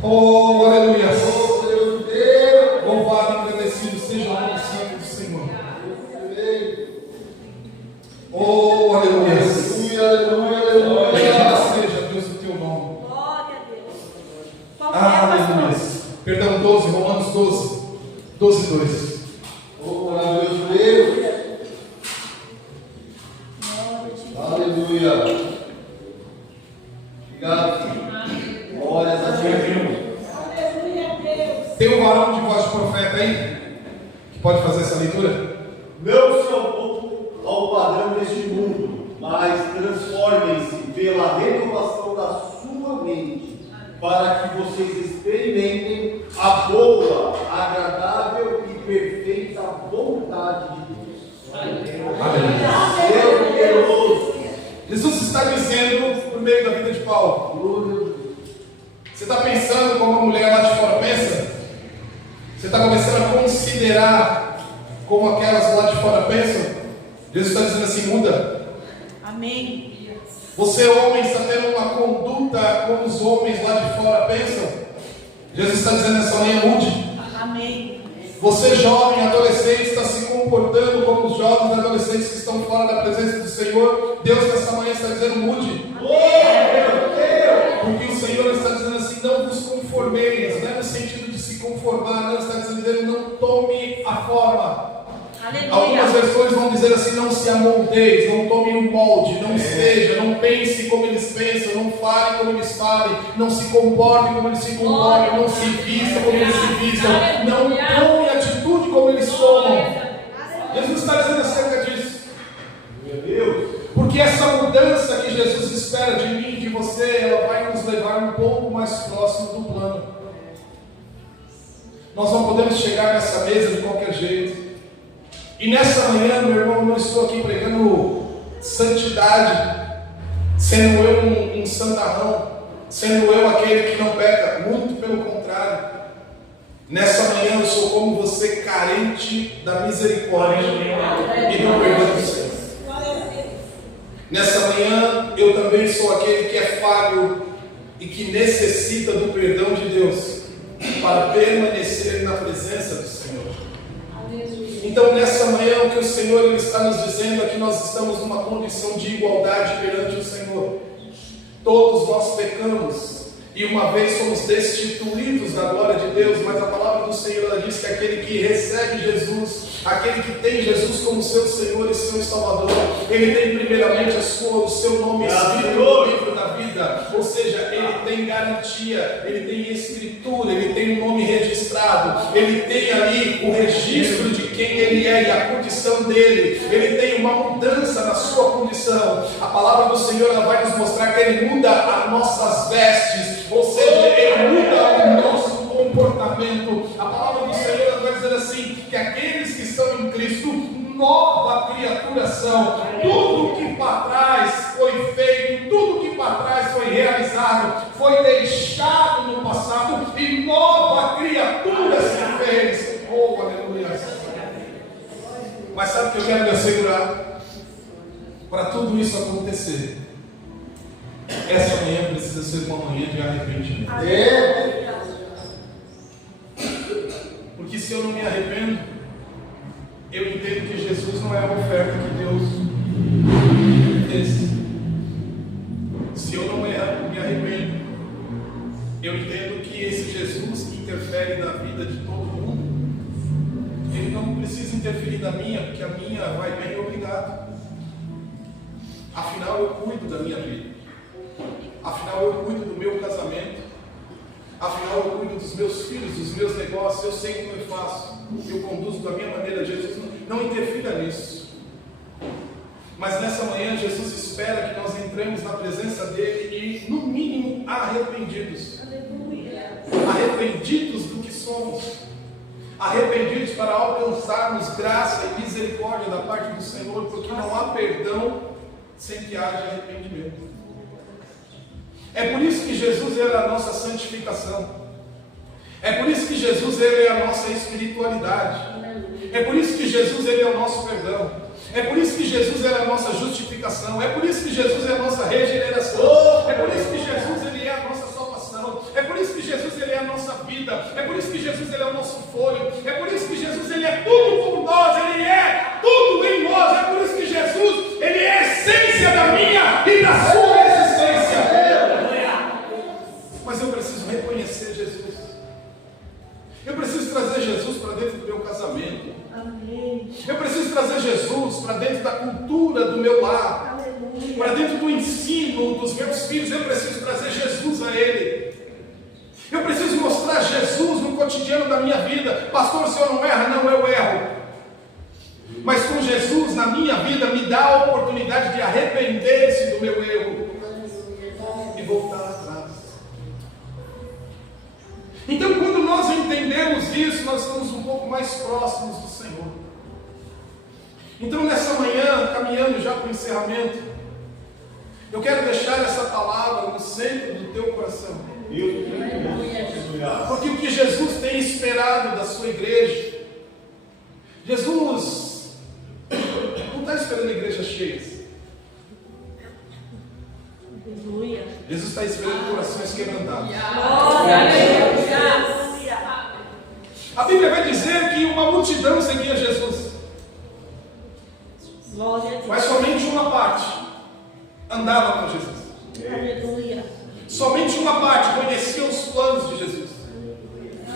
Oh, aleluia. Louvado e agradecido seja o nome santo do Senhor. Oh, aleluia. Bendito seja Deus o teu nome. Glória a Deus. Aleluia. Perdão, 12, Romanos 12, 2. Oh, glória a Deus. Aleluia. Obrigado. Glórias a Deus. Aleluia a Deus. Tem um varão de voz de profeta aí que pode fazer essa leitura? Não se opondo ao padrão deste mundo, mas transformem-se pela renovação da sua mente, para que vocês experimentem a boa, agradável e perfeita vontade de Deus. Deus poderoso. Jesus está dizendo por meio da vida de Paulo: você está pensando como a mulher lá de fora pensa? Você está começando a considerar como aquelas lá de fora pensam? Jesus está dizendo assim: muda. Amém. Você, homem, está tendo uma conduta como os homens lá de fora pensam? Jesus está dizendo nessa manhã: mude. Amém. Você, jovem, adolescente, está se comportando como os jovens e adolescentes que estão fora da presença do Senhor. Deus nessa manhã está dizendo: mude. Porque o Senhor está dizendo assim: não vos conformeis. Não é no sentido de se conformar, não, está dizendo: não tome a forma. Algumas versões vão dizer assim: não se amoldeis, não tome um molde, não seja, não pense como eles pensam, não fale como eles falem, não se comporte como eles se comportam, não se vista como eles se vistam, não tome atitude como eles tomam. Jesus está dizendo acerca disso. Meu Deus. Porque essa mudança que Jesus espera de mim e de você, ela vai nos levar um pouco mais próximo do plano. Nós não podemos chegar nessa mesa de qualquer jeito. E nessa manhã, meu irmão, eu não estou aqui pregando santidade, sendo eu um santarrão, sendo eu aquele que não peca. Muito pelo contrário. Nessa manhã eu sou como você, carente da misericórdia e do perdão do Senhor. Nessa manhã eu também sou aquele que é falho e que necessita do perdão de Deus para permanecer na presença do Senhor. Então, nessa manhã, o que o Senhor ele está nos dizendo é que nós estamos numa condição de igualdade perante o Senhor. Todos nós pecamos e uma vez somos destituídos da glória de Deus, mas a palavra do Senhor ela diz que aquele que recebe Jesus, aquele que tem Jesus como seu Senhor e seu Salvador, ele tem primeiramente o seu nome escrito no livro da vida, ou seja, ele tem garantia, ele tem escritura, ele tem um nome registrado, ele tem ali o registro de quem ele é e a condição dele, ele tem uma mudança na sua condição. A palavra do Senhor ela vai nos mostrar que ele muda as nossas vestes, ou seja, ele muda o nosso comportamento. A palavra do Senhor ela vai dizer assim, que aqueles que estão em Cristo, nova criatura são. Tudo que para trás foi feito, tudo que para trás foi realizado, foi deixado no passado e nova criatura se fez. Oh, aleluia. Mas sabe o que eu quero me assegurar? Para tudo isso acontecer, essa manhã precisa ser uma manhã de arrependimento. Porque se eu não me arrependo, eu entendo que Jesus não é a oferta que Deus fez. Se eu não me arrependo, eu entendo que esse Jesus que interfere na vida de todo mundo, ele não precisa interferir na minha, porque a minha vai bem, obrigado. Afinal, eu cuido da minha vida. Afinal, eu cuido do meu casamento. Afinal, eu cuido dos meus filhos, dos meus negócios. Eu sei como eu faço. Eu conduzo da minha maneira. Jesus não interfira nisso. Mas nessa manhã, Jesus espera que nós entremos na presença dele e, no mínimo, arrependidos. Arrependidos do que somos. Arrependidos para alcançarmos graça e misericórdia da parte do Senhor, porque não há perdão sem que haja arrependimento. É por isso que Jesus é a nossa santificação. É por isso que Jesus é a nossa espiritualidade. É por isso que Jesus é o nosso perdão. É por isso que Jesus é a nossa justificação. É por isso que Jesus é a nossa regeneração. É por isso que Jesus ele é a nossa salvação. É por isso que Jesus ele é a nossa vida. É por isso que Jesus ele é o nosso fôlego. É por isso que Jesus ele é tudo por nós. Ele é tudo em nós. É por isso que Jesus ele é a essência da minha e da sua existência. Mas eu preciso reconhecer Jesus. Eu preciso trazer Jesus para dentro do meu casamento. Amém. Eu preciso trazer Jesus para dentro da cultura do meu lar. Aleluia. Para dentro do ensino dos meus filhos. Eu preciso trazer Jesus a Ele. Eu preciso mostrar Jesus no cotidiano da minha vida. Pastor, o senhor não erra? Não, eu erro. Mas com Jesus na minha vida me dá a oportunidade de arrepender-se do meu erro e voltar atrás. Então, quando nós entendemos isso, nós estamos um pouco mais próximos do Senhor. Então, nessa manhã, caminhando já para o encerramento, eu quero deixar essa palavra no centro do teu coração. Porque o que Jesus tem esperado da sua igreja, Jesus não está esperando igrejas cheias. Jesus está esperando corações quebrantados. A Bíblia vai dizer que uma multidão seguia Jesus, mas somente uma parte andava com Jesus. Somente uma parte conhecia os planos de Jesus.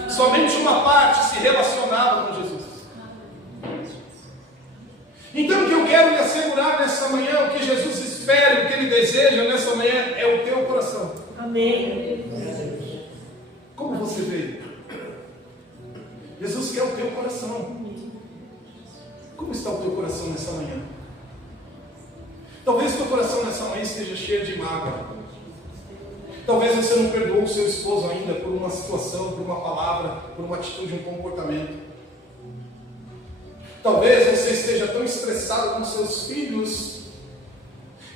Somente uma parte se relacionava com Jesus. Então o que eu quero lhe assegurar nessa manhã, o que Jesus espera, o que Ele deseja nessa manhã é o teu coração. Amém. Como você veio? Jesus quer o teu coração. Como está o teu coração nessa manhã? Talvez o teu coração nessa manhã esteja cheio de mágoa. Talvez você não perdoou o seu esposo ainda por uma situação, por uma palavra, por uma atitude, um comportamento. Talvez você esteja tão estressado com seus filhos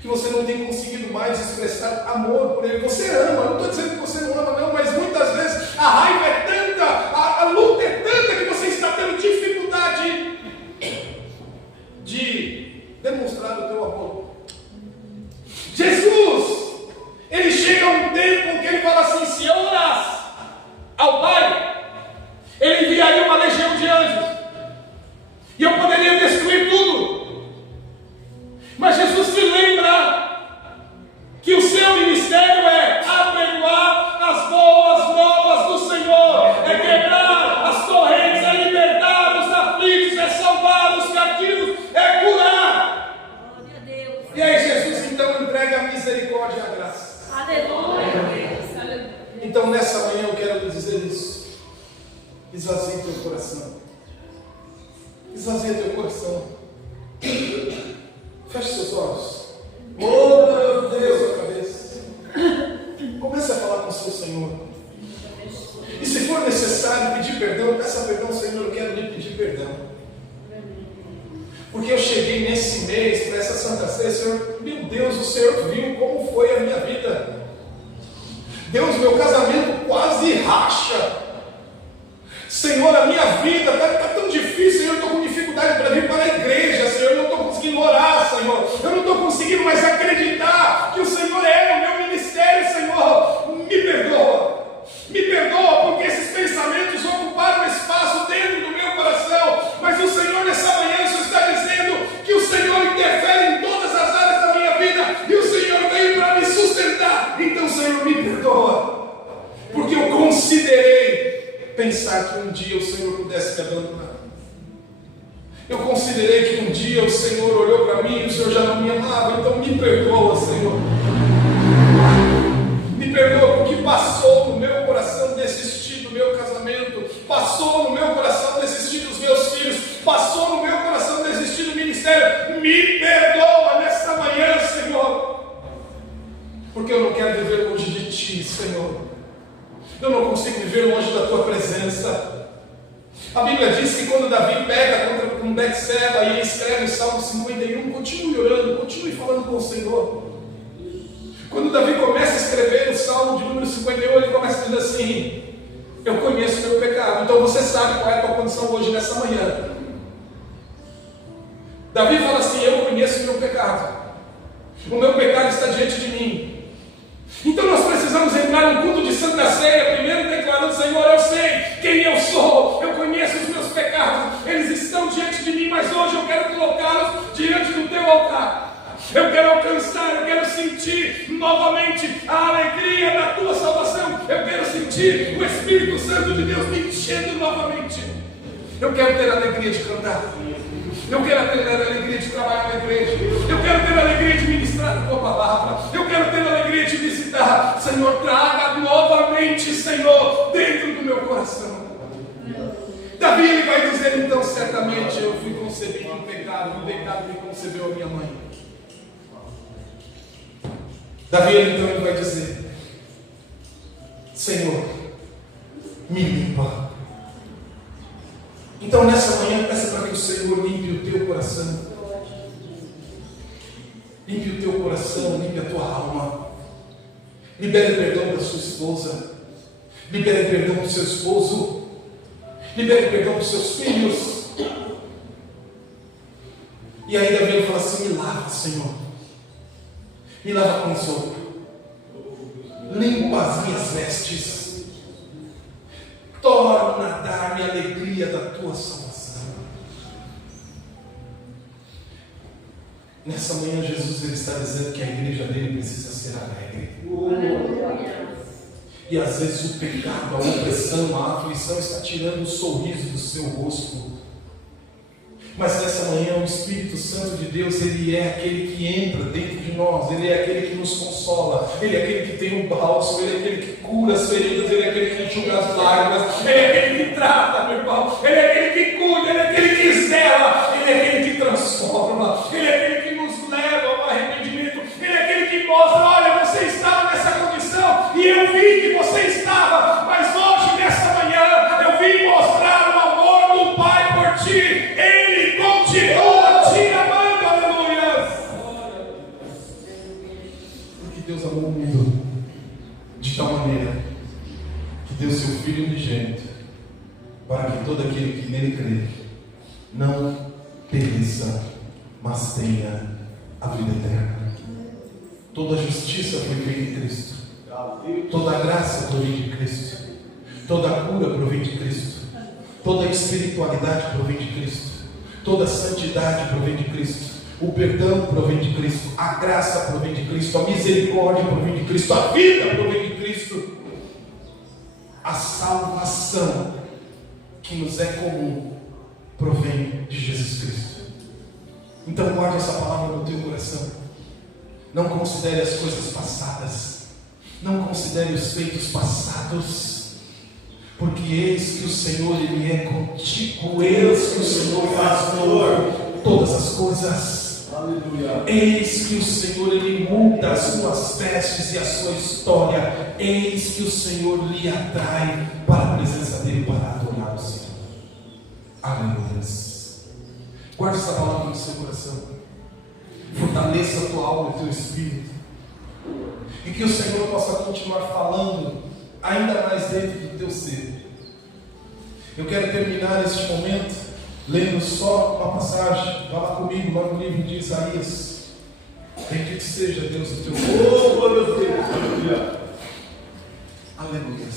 que você não tem conseguido mais expressar amor por ele. Você ama, não estou dizendo que você não ama não, mas muitas vezes a raiva é tanta, a luta é tanta que você está tendo dificuldade de demonstrar o teu amor. Jesus, ele chega a um tempo que ele fala assim: se oras ao Pai, Esvazie teu coração. Esvazia teu coração. Feche seus olhos. Oh, meu Deus, a cabeça. Comece a falar com o seu Senhor. E se for necessário pedir perdão, peça perdão, Senhor, eu quero lhe pedir perdão. Porque eu cheguei nesse mês para essa Santa Ceia, Senhor, meu Deus, o Senhor viu como foi a minha vida. Deus, meu casamento quase racha. Senhor, a minha vida está tão difícil, Senhor, eu estou com dificuldade para vir para a igreja, Senhor, eu não estou conseguindo orar, Senhor, eu não estou conseguindo mais acreditar que o Senhor é o meu ministério, Senhor, me perdoa, porque esses pensamentos ocuparam espaço dentro do meu coração, mas o Senhor nessa manhã, o Senhor está dizendo que o Senhor interfere em todas as áreas da minha vida, e o Senhor veio para me sustentar, então Senhor, me perdoa, porque eu considerei pensar que um dia o Senhor pudesse me abandonar. Eu considerei que um dia o Senhor olhou para mim e o Senhor já não me amava. Então me perdoa, Senhor. Me perdoa porque passou no meu coração desistir do meu casamento. Passou no meu coração desistir dos meus filhos. Passou no meu coração desistir do ministério. Me perdoa nesta manhã, Senhor. Porque eu não quero viver longe de Ti, Senhor. Eu não consigo viver longe da Tua presença. A Bíblia diz que quando Davi pega com Betseba e escreve o Salmo 51, continue orando, continue falando com o Senhor. Quando Davi começa a escrever o Salmo de número 51, ele começa dizendo assim: eu conheço o meu pecado. Então você sabe qual é a tua condição hoje, nessa manhã. Davi fala assim: eu conheço o meu pecado. O meu pecado está diante de mim. Então nós precisamos entrar no culto de Santa Ceia, primeiro declarando: Senhor, eu sei quem eu sou, eu conheço os meus pecados, eles estão diante de mim, mas hoje eu quero colocá-los diante do Teu altar. Eu quero alcançar, eu quero sentir novamente a alegria da Tua salvação, eu quero sentir o Espírito Santo de Deus me enchendo novamente. Eu quero ter a alegria de cantar. Eu quero ter a alegria de trabalhar na igreja. Eu quero ter a alegria de ministrar a Tua palavra. Eu quero ter a alegria de visitar. Senhor, traga novamente, Senhor, dentro do meu coração. Davi, ele vai dizer então: certamente eu fui concebido em pecado, no pecado me concebeu a minha mãe. Davi, então, ele vai dizer: Senhor, me limpa. Então nessa manhã peça para que o Senhor limpe o teu coração. Limpe o teu coração, limpe a tua alma. Libere perdão da sua esposa. Libere perdão do seu esposo. Libere perdão dos seus filhos. E aí Davi fala assim: me lava, Senhor. Me lava com sopa. Limpa as minhas vestes. Torna a dar-me a alegria da Tua salvação. Nessa manhã Jesus ele está dizendo que a igreja dele precisa ser alegre. E às vezes o pecado, a opressão, a aflição está tirando o sorriso do seu rosto. Mas nessa manhã o Espírito Santo de Deus, ele é aquele que entra dentro de nós, ele é aquele que nos consola, ele é aquele que tem um bálsamo, ele é aquele que cura as feridas, ele é aquele que enxuga as lágrimas, ele é aquele que trata, meu irmão, ele é aquele que cuida, ele é aquele que zela, ele é aquele que transforma, ele é aquele que nos leva ao arrependimento, ele é aquele que mostra: olha, você estava nessa condição e eu vi que você estava, mas hoje, nessa manhã, eu vim mostrar o amor do Pai por ti. Continua te amando, aleluia. Porque Deus amou o mundo de tal maneira que deu seu Filho unigênito, para que todo aquele que nele crê não pereça, mas tenha a vida eterna. Toda a justiça foi feita em Cristo, toda a graça provém de Cristo, toda a cura provém de Cristo, toda a espiritualidade provém de Cristo. Toda a santidade provém de Cristo, o perdão provém de Cristo, a graça provém de Cristo, a misericórdia provém de Cristo, a vida provém de Cristo, a salvação que nos é comum provém de Jesus Cristo. Então guarde essa palavra no teu coração. Não considere as coisas passadas, não considere os feitos passados, porque eis que o Senhor, Ele é contigo, eis que o Senhor faz novo todas as coisas. Aleluia. Eis que o Senhor, Ele muda as suas vestes e a sua história. Eis que o Senhor lhe atrai para a presença dEle, para adorar o Senhor. Aleluia. Guarde essa palavra no seu coração. Fortaleça a tua alma e o teu espírito. E que o Senhor possa continuar falando ainda mais dentro do teu ser. Eu quero terminar este momento lendo só uma passagem. Vá lá comigo, lá no livro de Isaías. Bendito seja Deus do teu povo. Oh, meu Deus. Aleluia. Aleluia.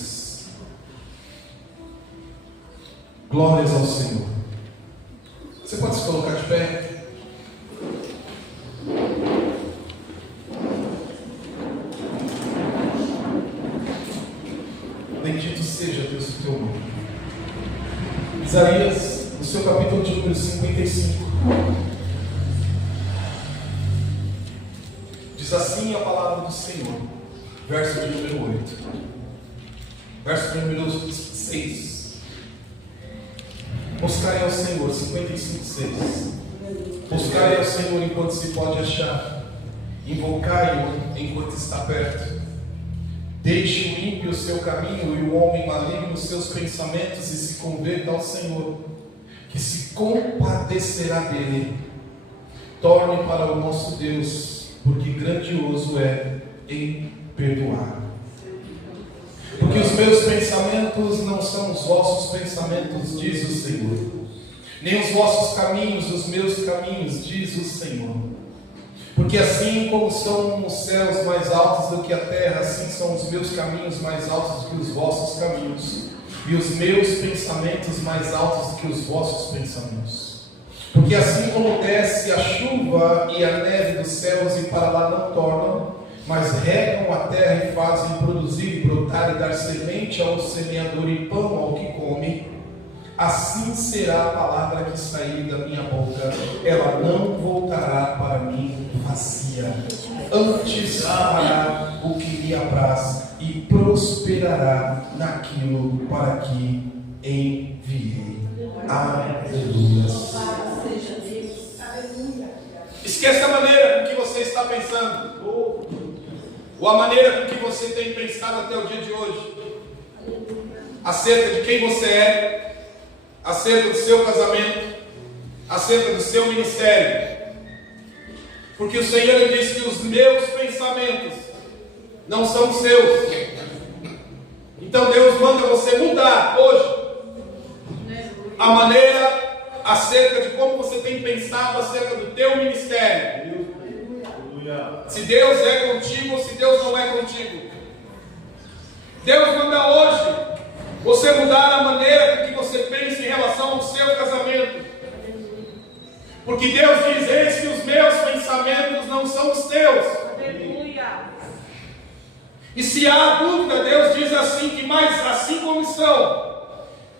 Glórias ao Senhor. Você pode se colocar de pé? Bendito seja Deus do teu nome. Isaías, no seu capítulo de número 55, diz assim a palavra do Senhor, verso de número 8, verso de número 6. Buscai ao Senhor, 55, 6. Buscai ao Senhor enquanto se pode achar, invocai-o enquanto está perto. Deixe o ímpio o seu caminho e o homem maligno os seus pensamentos e se converta ao Senhor, que se compadecerá dele. Torne para o nosso Deus, porque grandioso é em perdoar. Porque os meus pensamentos não são os vossos pensamentos, diz o Senhor, nem os vossos caminhos os meus caminhos, diz o Senhor. Porque assim como são os céus mais altos do que a terra, assim são os meus caminhos mais altos do que os vossos caminhos, e os meus pensamentos mais altos do que os vossos pensamentos. Porque assim como desce a chuva e a neve dos céus e para lá não tornam, mas regam a terra e fazem produzir, brotar e dar semente ao semeador e pão ao que come, assim será a palavra que sair da minha boca, ela não voltará para mim vazia, antes fará o que lhe apraz e prosperará naquilo para que enviei. Aleluia. Esqueça a maneira com que você está pensando, ou a maneira com que você tem pensado até o dia de hoje, acerca de quem você é, acerca do seu casamento, acerca do seu ministério. Porque o Senhor diz que os meus pensamentos não são os seus. Então Deus manda você mudar hoje a maneira acerca de como você tem pensado acerca do teu ministério. Se Deus é contigo ou se Deus não é contigo. Deus manda hoje você mudar a maneira com que você pensa em relação ao seu casamento. Porque Deus diz: eis que os meus pensamentos não são os teus. E se há dúvida, Deus diz assim: que mais assim como são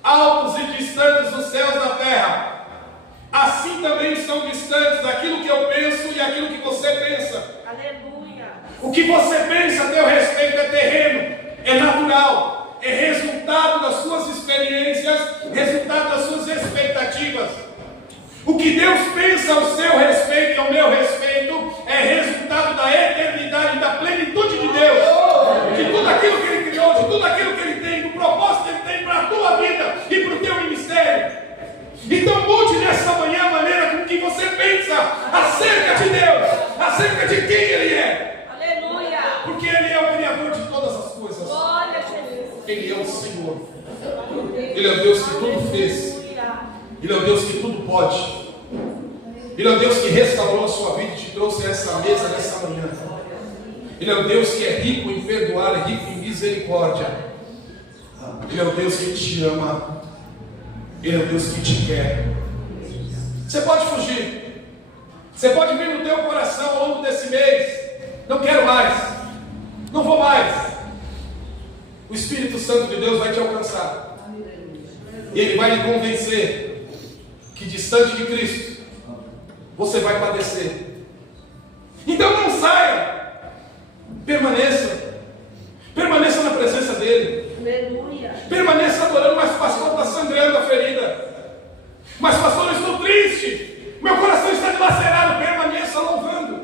altos e distantes os céus da terra, assim também são distantes aquilo que eu penso e aquilo que você pensa. Aleluia. O que você pensa a teu respeito é terreno, é natural, é resultado das suas experiências, resultado das suas expectativas. O que Deus pensa ao seu respeito e ao meu respeito é resultado da eternidade, da plenitude de Deus, de tudo aquilo que Ele criou, de tudo aquilo que Ele tem, do propósito que Ele tem para a tua vida e para o teu ministério. Então mude nessa manhã a maneira com que você pensa acerca de Deus, acerca de quem Ele é. Aleluia. Porque Ele é o Criador de todas as coisas. Glória a Jesus. Ele é o Senhor. Ele é o Deus que tudo fez. Ele é o Deus que tudo pode. Ele é o Deus que restaurou a sua vida e te trouxe a essa mesa nessa manhã. Ele é o Deus que é rico em perdoar, é rico em misericórdia. Ele é o Deus que te ama. Ele é o Deus que te quer. Você pode fugir. Você pode vir no teu coração ao longo desse mês: não quero mais, não vou mais. O Espírito Santo de Deus vai te alcançar. E Ele vai lhe convencer que distante de Cristo você vai padecer. Então não saia. Permaneça na presença dEle. Aleluia. Permaneça adorando, mas pastor, está sangrando a ferida. Mas pastor, eu estou triste. Meu coração está dilacerado. Permaneça louvando.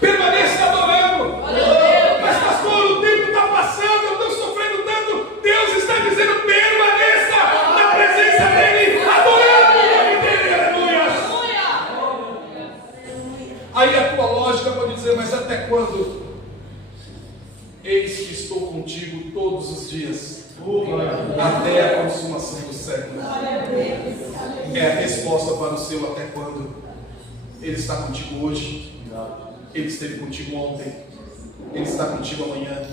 Permaneça adorando. Mas pastor, o tempo está passando, eu estou sofrendo tanto. Deus está dizendo, permaneça na presença dEle, adorando o nome dEle. Aleluia. Aí a tua lógica pode dizer, mas até quando? Eis que estou contigo todos os dias, até a consumação do século. É a resposta para o seu até quando. Ele está contigo hoje, Ele esteve contigo ontem, Ele está contigo amanhã.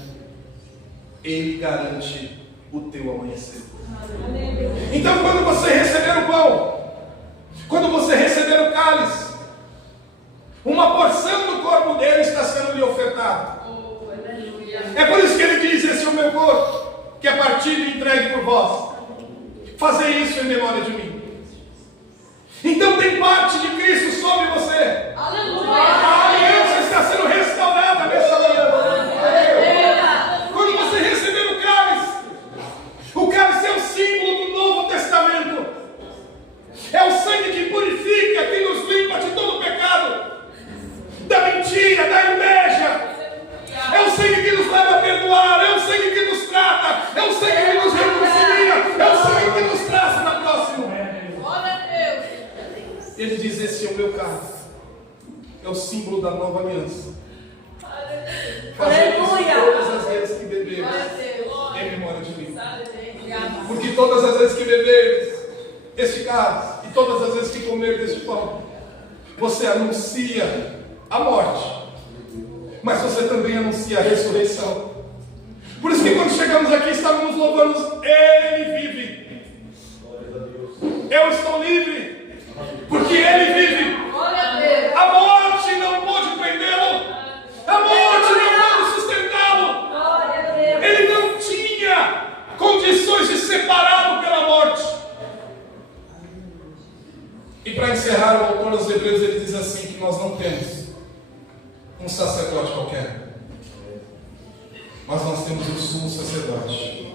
Ele garante o teu amanhecer. Então, quando você receber o pão, quando você receber o cálice, uma porção do corpo dele está sendo lhe ofertada. É por isso que ele diz, esse é o meu corpo, que é partido e entregue por vós. Fazei isso em memória de mim. Então tem parte de Cristo sobre você. A aliança está sendo restaurada nessa manhã. Quando você receber o cálice é o símbolo do Novo Testamento. É o sangue que purifica, que nos limpa de todo pecado, da mentira, da inveja. É o sangue que nos leva a perdoar, é o sangue que nos trata, é o sangue que nos reconcilia, é o sangue que nos traz para próximo. Glória a Deus. Ele diz, esse é o meu cálice, é o símbolo da nova aliança. Fazer isso todas as vezes que beberes, em memória de mim. Porque todas as vezes que beberes este cálice, e todas as vezes que comeres este pão, você anuncia a morte, mas você também anuncia a ressurreição. Por isso que quando chegamos aqui estávamos louvando, Ele vive. Eu estou livre, porque Ele vive. A morte não pode prendê-lo, a morte não pode sustentá-lo. Ele não tinha condições de separá-lo pela morte. E para encerrar, o autor aos Hebreus ele diz assim, que nós não temos um sacerdote qualquer, mas nós temos um sumo sacerdote,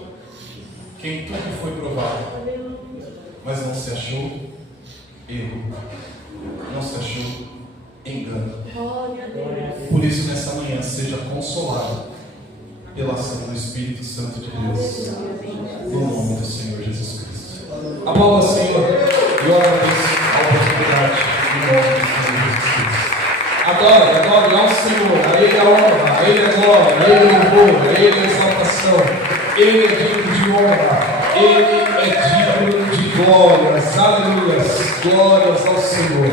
que em tudo foi provado, mas não se achou erro, não se achou engano. Por isso nessa manhã seja consolado pela ação do Espírito Santo de Deus, no nome do Senhor Jesus Cristo. Aplauda ao Senhor e ora a Deus a oportunidade no nome do Senhor Jesus Cristo. Adore ao Senhor, a Ele a honra, a Ele a glória, a Ele o louvor, a Ele a exaltação. Ele é digno de honra, Ele é digno de glórias, aleluias, glórias ao Senhor.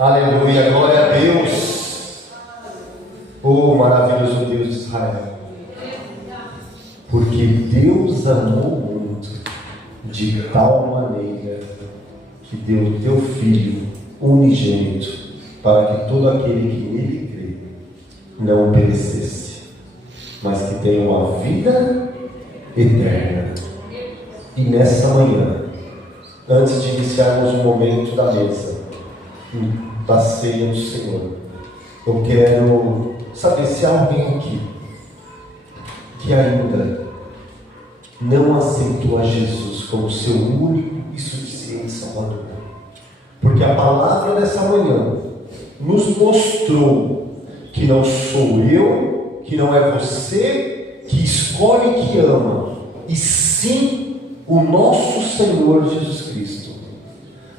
Aleluia, glória a Deus. Oh, maravilhoso Deus de Israel. Porque Deus amou o mundo de tal maneira que deu o teu Filho unigênito, para que todo aquele que nele crê não perecesse, mas que tenha uma vida eterna. E nessa manhã, antes de iniciarmos o momento da mesa, da ceia do Senhor, eu quero saber se há alguém aqui que ainda não aceitou a Jesus como seu único e suficiente Salvador. Porque a palavra dessa manhã nos mostrou que não sou eu, que não é você que escolhe e que ama, e sim o nosso Senhor Jesus Cristo.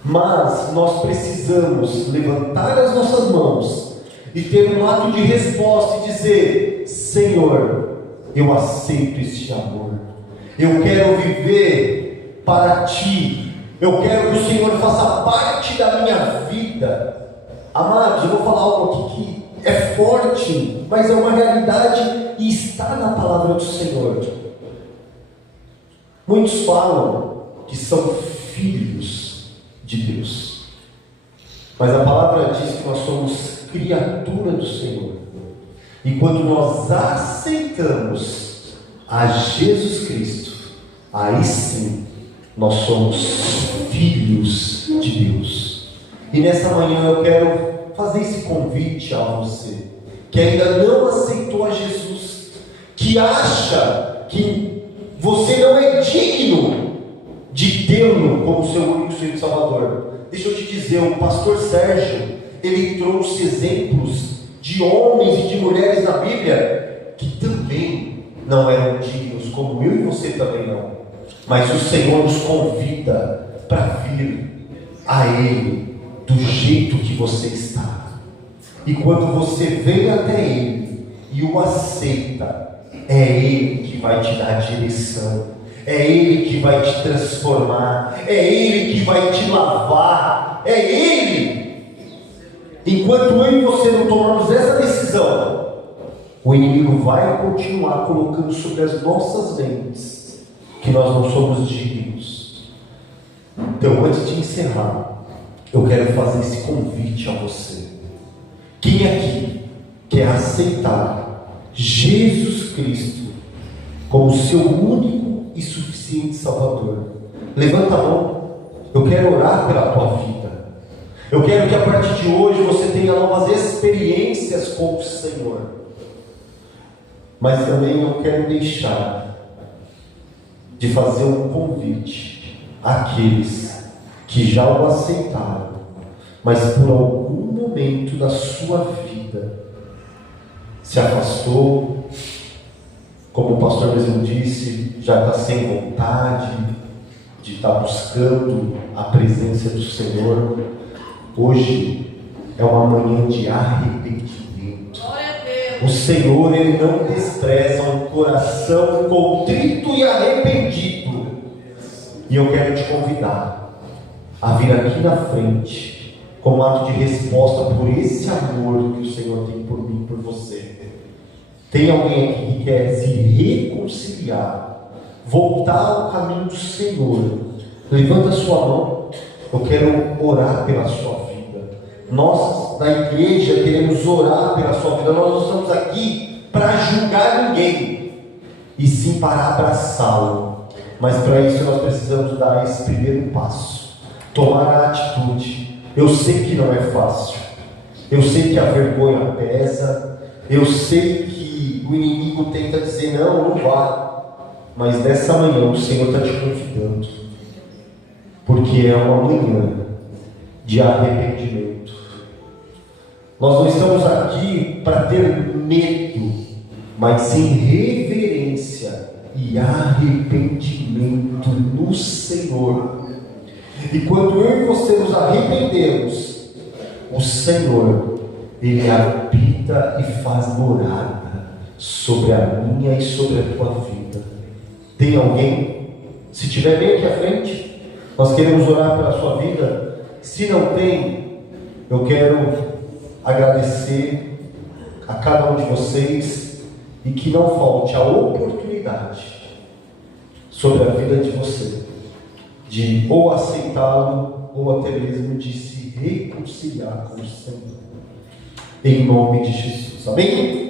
Mas nós precisamos levantar as nossas mãos e ter um ato de resposta e dizer: Senhor, eu aceito este amor, eu quero viver para Ti, eu quero que o Senhor faça parte da minha vida. Amados, eu vou falar algo aqui que é forte, mas é uma realidade e está na palavra do Senhor. Muitos falam que são filhos de Deus. Mas a palavra diz que nós somos criatura do Senhor. E quando nós aceitamos a Jesus Cristo, aí sim nós somos filhos de Deus. E nessa manhã eu quero fazer esse convite a você que ainda não aceitou a Jesus, que acha que você não é digno de tê-lo como seu único Senhor e Salvador. Deixa eu te dizer, o pastor Sérgio, ele trouxe exemplos de homens e de mulheres na Bíblia que também não eram dignos, como eu e você também não. Mas o Senhor nos convida para vir a Ele do jeito que você está. E quando você vem até Ele e o aceita, é Ele que vai te dar direção, é Ele que vai te transformar, é Ele que vai te lavar, é Ele. Enquanto eu e você não tomamos essa decisão, o inimigo vai continuar colocando sobre as nossas mentes que nós não somos dignos. Então, antes de encerrar, eu quero fazer esse convite a você. Quem aqui quer aceitar Jesus Cristo como seu único e suficiente Salvador? Levanta a mão. Eu quero orar pela tua vida. Eu quero que a partir de hoje você tenha novas experiências com o Senhor. Mas também não quero deixar de fazer um convite àqueles que já o aceitaram, mas por algum momento da sua vida se afastou, como o pastor mesmo disse, já está sem vontade de estar buscando a presença do Senhor. Hoje é uma manhã de arrependimento. O Senhor, Ele não despreza um coração contrito e arrependido. E eu quero te convidar a vir aqui na frente como ato de resposta por esse amor que o Senhor tem por mim e por você. Tem alguém aqui que quer se reconciliar, voltar ao caminho do Senhor? Levanta a sua mão. Eu quero orar pela sua vida. Nós da igreja queremos orar pela sua vida. Nós não estamos aqui para julgar ninguém, e sim para abraçá-lo. Mas para isso nós precisamos dar esse primeiro passo, tomar a atitude. Eu sei que não é fácil, eu sei que a vergonha pesa, eu sei que o inimigo tenta dizer não vai, mas nessa manhã o Senhor está te convidando, porque é uma manhã de arrependimento. Nós não estamos aqui para ter medo, mas sim reverência e arrependimento no Senhor. E quando eu e você nos arrependemos, o Senhor, Ele habita e faz morada sobre a minha e sobre a tua vida. Tem alguém? Se tiver, bem aqui à frente. Nós queremos orar pela sua vida. Se não tem, eu quero agradecer a cada um de vocês e que não falte a oportunidade sobre a vida de você de ou aceitá-lo ou até mesmo de se reconciliar com o Senhor, em nome de Jesus. Amém?